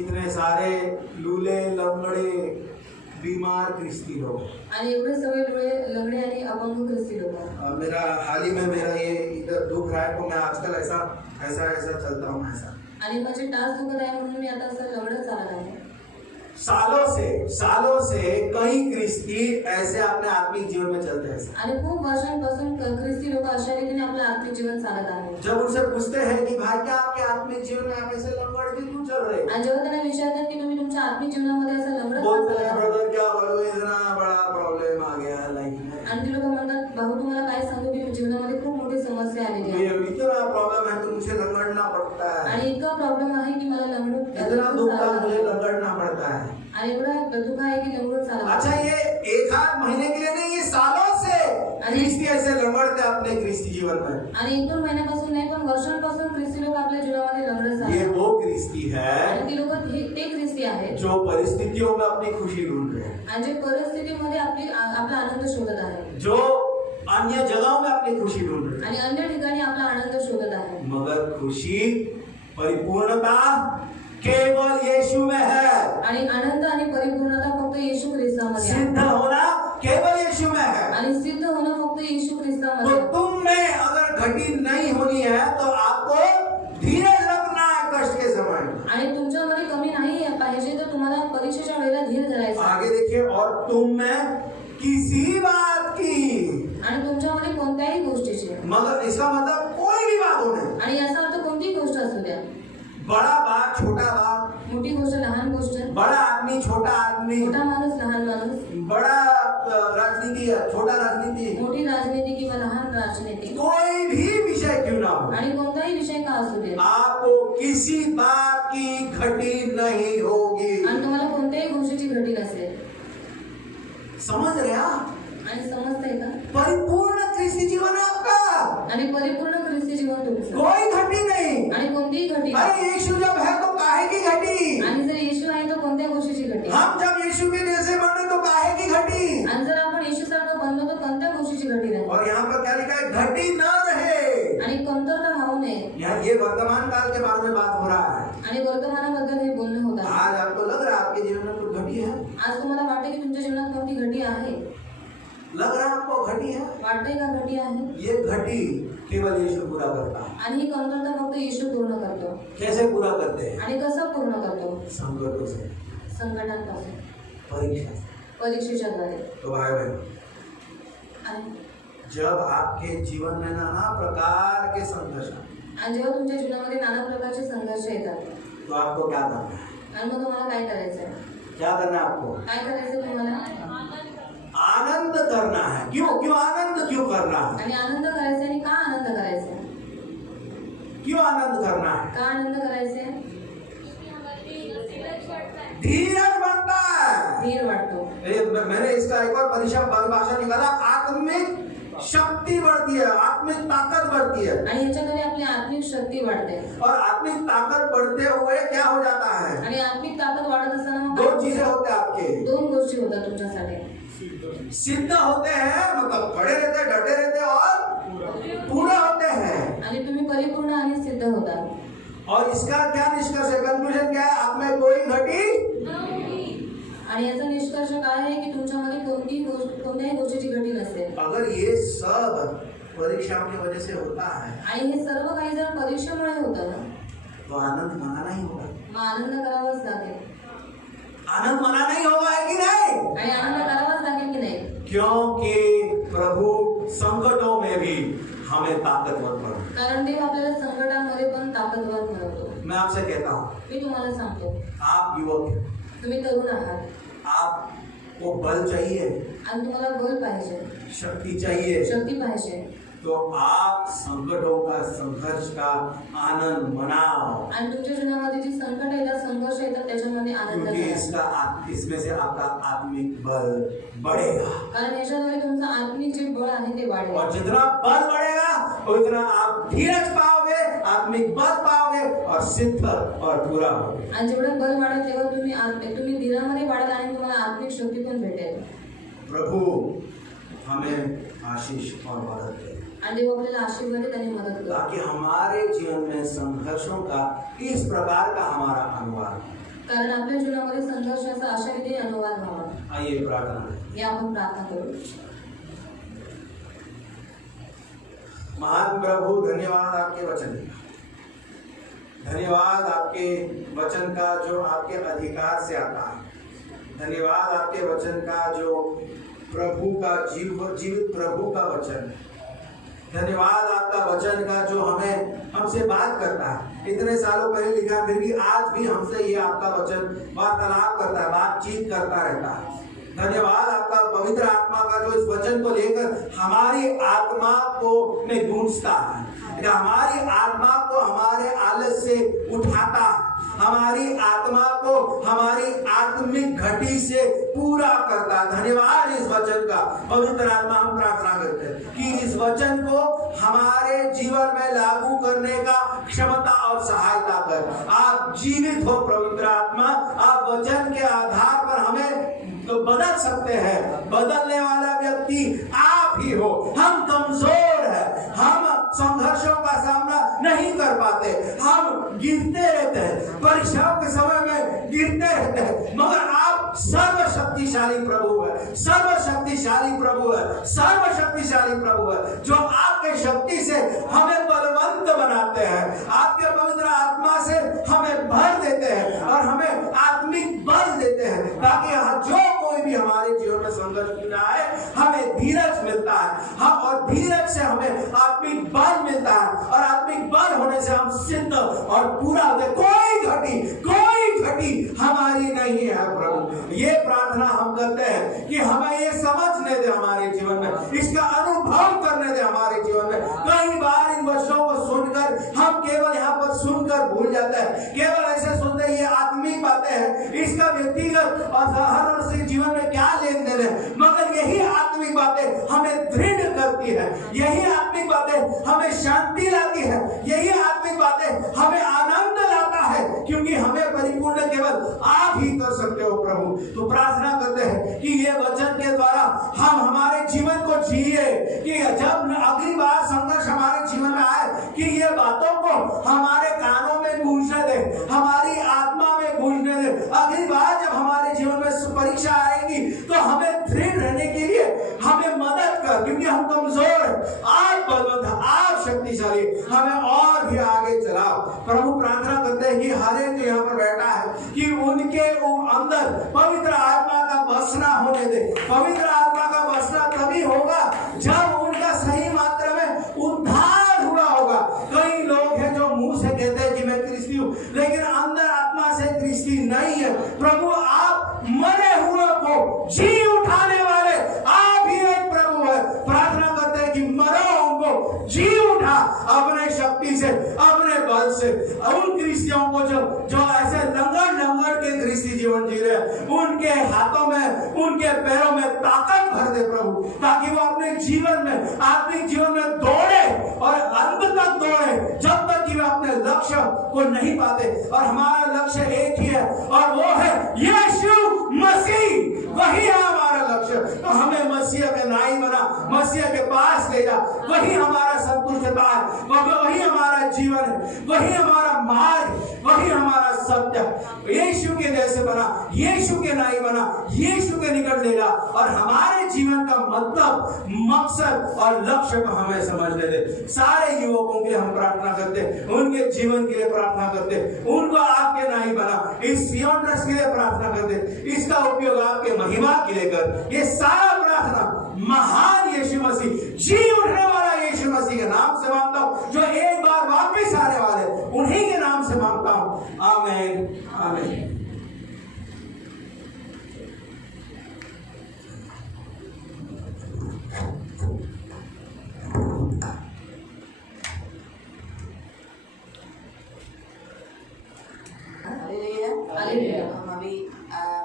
इतने सारे लूले लंगड़े बीमार ख्रिस्ती लोग, आणि एवढे सगळे डोळे लंगडे आणि अपंग ख्रिस्ती लोक. मेरा हाल ही में मेरा ये इधर दुख रहा है तो मैं आजकल ऐसा चलता हूँ ऐसा। आणि माझे टाच दुखत आहे म्हणून मी आता असं लंगडत चालत आहे. सालों से कई ख्रिस्ती ऐसे अपने आत्मिक जीवन में चलते हैं। आणि खूप वर्षांपासून ख्रिस्ती लोक अशा रीतीने आपलं आर्थिक जीवन चालत आहेत. जब उनसे पूछते हैं कि भाई क्या आपके आत्मिक जीवन में आप ऐसे लंगड़ के क्यों चल रहे? आणि जेव्हा त्यांना विचारतात की तुम्ही तुमच्या आत्मिक जीवनामध्ये असं लंगडत बोलते का हैं चालत ब्रदर क्या बोलो, इतना बड़ा प्रॉब्लम आ गया है लाइफ में। आणि ती लोक म्हणतात भाऊ तुम्हाला काय सांगू की जीवनामध्ये खूप मोठी समस्या आलेली आहे. ये इतना प्रॉब्लम है तो मुझे लंगड़ना पड़ता है, आणि इतका प्रॉब्लेम आहे की मला लंगडत इतना दुख है मुझे लंगड़ना पड़ता है। आणि एवढा दुःख आहे की लंगडत चालत. अच्छा, ये एक आध महीने के लिए नहीं, ये सालों से ख्रिस्ती ऐसे लंगड़ते अपने ख्रिस्ती जीवन में। आणि 1-2 महिन्यापासून नाही पण वर्षांपासून ख्रिस्ती लोक आपल्या जीवनामध्ये लंगडत ये चालतात. वो ख्रिस्ती है आणि ती लोक ते ख्रिस्ती आहेत जो परिस्थितियों में अपनी खुशी ढूंढ रहे हैं, आणि जे परिस्थितीमध्ये आपला आनंद शोधत आहे, जो अन्य जगहों में अपनी खुशी ढूंढ रहे हैं। आणि अन्य ठिकाणी आपला आनंद शोधत आहे. मगर खुशी परिपूर्णता केवल यीशु में है. आणि आनंद आणि परिपूर्णता फक्त येशू ख्रिस्तामध्ये आहे. सिद्ध होना केवल यीशु में है. आणि सिद्ध होणं फक्त येशू तो ख्रिस्तामध्ये आहे. तुम में अगर घटी नहीं होनी है तो आपको धीरज रखना है कष्ट के समय में. आणि तुमच्यामध्ये कमी नाही पाहिजे तर तुम्हाला परीक्षेच्या वेळेला धीर धरायचा. आगे देखिए, और तुम में किसी बात की, आणि तुमच्यामध्ये कोणत्याही गोष्टीची, मगर इसका मतलब कोई भी बात हो नहीं. आणि याचा अर्थ कोणतीही गोष्ट असू द्या, बड़ा बात छोटा बात, मोठी गोष्ट लहान गोष्ट, बड़ा आदमी छोटा आदमी, मोठा माणूस लहान माणूस, बड़ा राजनीति छोटा राजनीति, मोठी राजनीती किंवा लहान राजनीती, कोई भी विषय क्यों ना हो, आणि कोणताही विषय का असू दे, आपको किसी बात की घटी नहीं होगी. आणि तुम्हाला कोणत्याही गोष्टीची घटी नसेल. समझ रहे हैं? आणि समजतंय का? परिपूर्ण ख्रिस्ती जीवन है आपका, आणि परिपूर्ण ख्रिस्ती जीवन तुमचं, कोई घटी नहीं. आणि कोणतीही घटी नाही. अरे यीशु जब है तो काहे की घटी? आणि जर येशू आहे तर कोणत्या गोष्टीची घटी? हम जब यीशु के जैसे बने तो काहे की घटी? आणि जर आपण येशू सारखं बनलो तर कोणत्या गोष्टीची घटी नाही? और यहाँ पर क्या लिखा है? घटी न रहे. आणि कमतरता राहू नये. यहाँ ये वर्तमान काल के बारे में बात हो रहा है. आणि वर्तमानाबद्दल हे बोलणं होत आहे. आज आपको लग रहा है आपके जीवन में कुछ घटी है? आज तुम्हाला वाटते की तुमच्या जीवनात कोणती घटी आहे? लग रहा है आपको घटी है? वाटतंय का घटी आहे? ये घटी केवल यीशु पूरा करता है. आणि ही कमतरता फक्त येशू पूर्ण करतो. कैसे पूरा करते हैं? आणि कसं पूर्ण करतो? संकटों से, संकटांपासून, परीक्षा से. परीक्षेच्या द्वारे. तो भाई बहन, आणि जब आपके जीवन में नाना प्रकार के संघर्ष आणि जेव्हा तुमच्या जीवनामध्ये नाना प्रकारचे संघर्ष येतात, तो आपको क्या करना है? आणि मग तुम्हाला काय करायचंय? क्या करना है आपको? काय करायचं तुम्हाला? आनंद करना है. क्यों क्यों आनंद क्यों करना है? आणि आनंद करायचा. आणि का आनंद करायचा? क्यों आनंद करना है? का आनंद करायचे? धीरज बढ़ता है. धीर वाटतो. मैंने इसका एक और परिभाषा निकाला. आत्मिक शक्ति बढ़ती है, आत्मिक ताकत बढ़ती है. आणि ह्याच्याद्वारे आपली आत्मिक शक्ती वाढते. और आत्मिक ताकत बढ़ते हुए क्या हो जाता है? आणि आत्मिक ताकद वाढत असताना मग दो चीजें होते हैं आपके. दोन गोष्टी होतात तुमच्यासाठी. सिद्ध होते हैं, मतलब खड़े रहते, डटे रहते और पूरे होते हैं. आणि तुम्ही परिपूर्ण आणि सिद्ध होता. और इसका क्या निष्कर्ष है? कंक्लूजन क्या है? आप में कोई घटी. आणि याचा निष्कर्ष काय आहे की तुमच्यामध्ये कोणत्याही गोष्टीची घटी नसेल. अगर ये सब परीक्षा की वजह से होता है आणि हे सर्व काही जर परीक्षेमुळे होतं ना, तो आनंद मनाना ही होगा. मग आनंद करावाच लागेल. आनंद मनाना ही होगा, है कि नहीं? आणि आनंद करावाच लागेल की नाही? क्योंकि प्रभु संकटों में भी हमें ताकतवर बनाता. कारण देव आपल्याला संकटांमध्ये पण ताकदवर बनवतो. मैं आपसे कहता हूँ, मी तुम्हाला सांगतो, आप युवक हैं, तुम्ही तरुण आहात आपको बल चाहिए, आणि तुम्हाला बल पाहिजे, शक्ति चाहिए, शक्ती पाहिजे. तो आप संकटों का, संघर्ष का आनंद मनाओ. आणि तुमच्या जीवनामध्ये जी संकट येतात, संघर्ष येतात, त्याच्यामध्ये आनंद क्योंकि घ्या. इसमें से आपका आत्मिक बल बढ़ेगा. कारण याच्याद्वारे तुमचं आत्मिक जे बळ आहे ते वाढेल. और जितना बल बढ़ेगा उतना आप धीरज पाओगे, आत्मिक बल पाओगे और सिद्ध और पूरा होगे. आणि जेवढं बल वाढेल तेव्हा तुम्ही धीरामध्ये वाढाल आणि तुम्हाला आत्मिक शक्ती पण भेटेल. प्रभु हमें आशीष और मदद दे, आणि देव आपल्याला आशीर्वाद देत आणि मदत करतो. ताकि हमारे जीवन में संघर्षों का इस प्रकार का हमारा अनुवाद. कारण आपल्या जीवनामध्ये संघर्षाचा अशा रीतीने अनुवाद व्हावा. आइए प्रार्थना करें. हे आपण प्रार्थना करू. महान प्रभु, धन्यवाद आपके वचन का, धन्यवाद आपके वचन का जो आपके अधिकार से आता है. धन्यवाद आपके वचन का जो प्रभु का जीवित प्रभु का वचन. धन्यवाद आपका वचन का जो हमसे बात करता है. इतने सालों पहले लिखा, फिर भी आज भी हमसे ये आपका वचन वार्तालाप करता है, बातचीत करता रहता है. धन्यवाद आपका पवित्र आत्मा का जो इस वचन को लेकर हमारी आत्मा को में गूंजता है, हमारी आत्मा को हमारे आलस से उठाता है, हमारी आत्मा को हमारी आत्मिक घटी से पूरा करता है. धन्यवाद इस वचन का. पवित्र आत्मा, हम प्रार्थना करते हैं कि इस वचन को हमारे जीवन में लागू करने का क्षमता और सहायता कर. आप जीवित हो पवित्र आत्मा. आप वचन के आधार पर हमें तो बदल सकते हैं. बदलने वाला व्यक्ति आप ही हो. हम तो कर पाते, हम गिरते रहते हैं, परीक्षाओं के समय में गिरते रहते हैं, मगर आप सर्वशक्तिशाली प्रभु है, सर्वशक्तिशाली प्रभु है, सर्वशक्तिशाली प्रभु है, जो आपके शक्ति से हमें बलवंत बनाते हैं, आपके पवित्र आत्मा से हमें भर देते हैं और हमें आत्मिक बल देते हैं, ताकि जो कोई भी हमारे जीवन में संघर्ष में आए हमें धीरज मिलता है, हम और धीरज से हमें आत्मिक बल मिलता है, और आत्मिक बल होने से हम सिद्ध और पूरा होते, कोई घटी हमारी नहीं है प्रभु। ये प्रार्थना हम करते हैं कि हमें ये समझने दे हमारे जीवन में, इसका अनुभव करने दे हमारे जीवन में। कई बार इन वचनों को सुनकर हम केवल यहाँ पर सुनकर भूल जाते हैं, केवल ऐसे सुनते हैं ये आत्मिक बातें हैं, इसका व्यक्तिगत और हर मनुष्य के जीवन में क्या लेन देन है, मगर यही आत्मिक बातें हमें दृढ़ करती है, यही आत्मिक बातें हमें शांति लाती है, यही आत्मिक बातें हमें आनंद लाता है, क्योंकि हमें परिपूर्ण केवल आप ही कर सकते हो प्रभु। तो प्रार्थना करते हैं कि ये वचन के द्वारा हम हमारे जीवन को जिए, कि जब अगली बार संघर्ष हमारे जीवन में आए कि ये बातों को हमारे कानों में गूंजने दे, हमारी आत्मा में गूंजने दे। अगली बार जब हमारे जीवन में परीक्षा आएगी तो हमें दृढ़ रहने के लिए हमें मदद कर, क्योंकि हम कमजोर, आप बलवंत, आप शक्तिशाली, हमें और भी आगे चलाओ प्रभु। प्रार्थना करते हैं कि हर एक जो यहाँ पर बैठा है कि उनके अंदर पवित्र आत्मा का बसना होने दे। पवित्र आत्मा का बसना तभी होगा जब उनका सही मात्रा में उद्धार हुआ होगा। कई लोग हैं जो मुंह से कहते हैं कि मैं क्रिस्ती हूँ, लेकिन अंदर आत्मा से क्रिस्ती नहीं है। प्रभु आप मरे हुए को जी उठाने वाले आप ही एक प्रभु है। प्रार्थना करते हैं कि मरो उनको जी उठा अपने शक्ति से, अपने बल से। उन क्रिस्तियों को जो ऐसे लंगड़ के क्रिस्ती जीवन जी रहे, उनके हाथों में, उनके पैरों में ताकत भर दे प्रभु, ताकि वो अपने जीवन में, आत्मिक जीवन में दौड़े और अंत तक दौड़े, जब तक कि वे अपने लक्ष्य को नहीं पाते। और हमारा लक्ष्य एक ही है, और वो है यीशु मसीह, वही है हमारा लक्ष्य। तो हमें मसीह के नाई बना, मसीह के पास ले जा, वही हमारा संतुष्टता है, वही हमारा जीवन है, वही हमारा मार्ग, वही हमारा सत्य। यीशु के जैसे बना, यीशु के नाई बना, यीशु के निकट ले जा, और हमारे जीवन का मतलब, मकसद और लक्ष्य को हमें समझने दे। सारे युवकों के लिए हम प्रार्थना करते, उनके जीवन के लिए प्रार्थना करते, उनको आपके नाई बना। इस सियोन ट्रस्ट के लिए प्रार्थना करते, इसका उपयोग आपके महिमा के लिए कर। ये सारा प्रार्थना महान यीशु मसीह, जी उठने वाला यीशु मसीह के नाम से मांगता हूँ, जो एक बार वापस आने वाले, उन्हीं के नाम से मांगता हूँ। आमीन, आमीन। हम अभी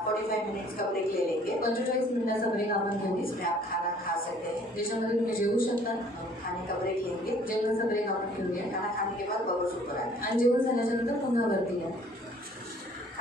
45 मिनट्स का ब्रेक ले लेंगे। 45 मिनिटाचा ब्रेक आपण घेऊ, इसमें आप खाना खा सकते हैं, ज्याच्यामध्ये तुम्ही जेवू शकता। हम खाने का ब्रेक लेंगे, जेवणाचा ब्रेक आपण घेऊया, खाना खाने के बाद बबल्स ऊपर आए आणि जेवण झाल्याच्या नंतर पुन्हा वरती या।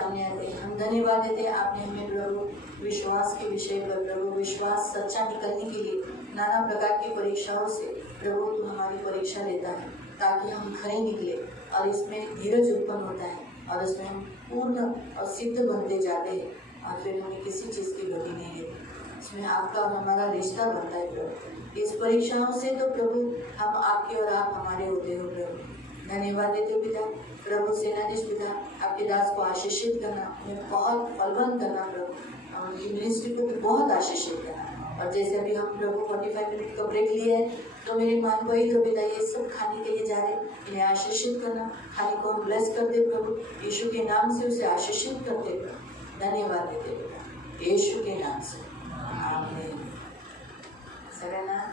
हम धन्यवाद देते हैं, आपने हमें प्रभु विश्वास के विषय पर, प्रभु विश्वास सच्चा निकलने के लिए नाना प्रकार की परीक्षाओं से प्रभु तू हमारी परीक्षा लेता है, ताकि हम खरे निकले, और इसमें धीरज उत्पन्न होता है, और इसमें हम पूर्ण और सिद्ध बनते जाते हैं, और फिर हमें किसी चीज़ की गति नहीं रहती। इसमें आपका और हमारा रिश्ता बनता है प्रभु। इस परीक्षाओं से तो प्रभु हम आपके और आप हमारे होते हो प्रभु। धन्यवाद देते पिता, प्रभु सेनाधीश पिता, आपके दास को आशीषित करना, उन्हें बहुत फलवंत करना प्रभु, और उनकी मिनिस्ट्री को भी बहुत आशीषित करना। और जैसे अभी हम प्रभु 45 मिनट का ब्रेक लिए हैं, तो मेरे मान को ही तो पिता ये सब खाने के लिए जा रहे, इन्हें आशीषित करना, खाने को हम ब्लेस कर दे प्रभु, यीशु के नाम से उसे आशीषित करते प्रभु। धन्यवाद देते पिता, यीशु के नाम से, आमीन। सगळ्यांना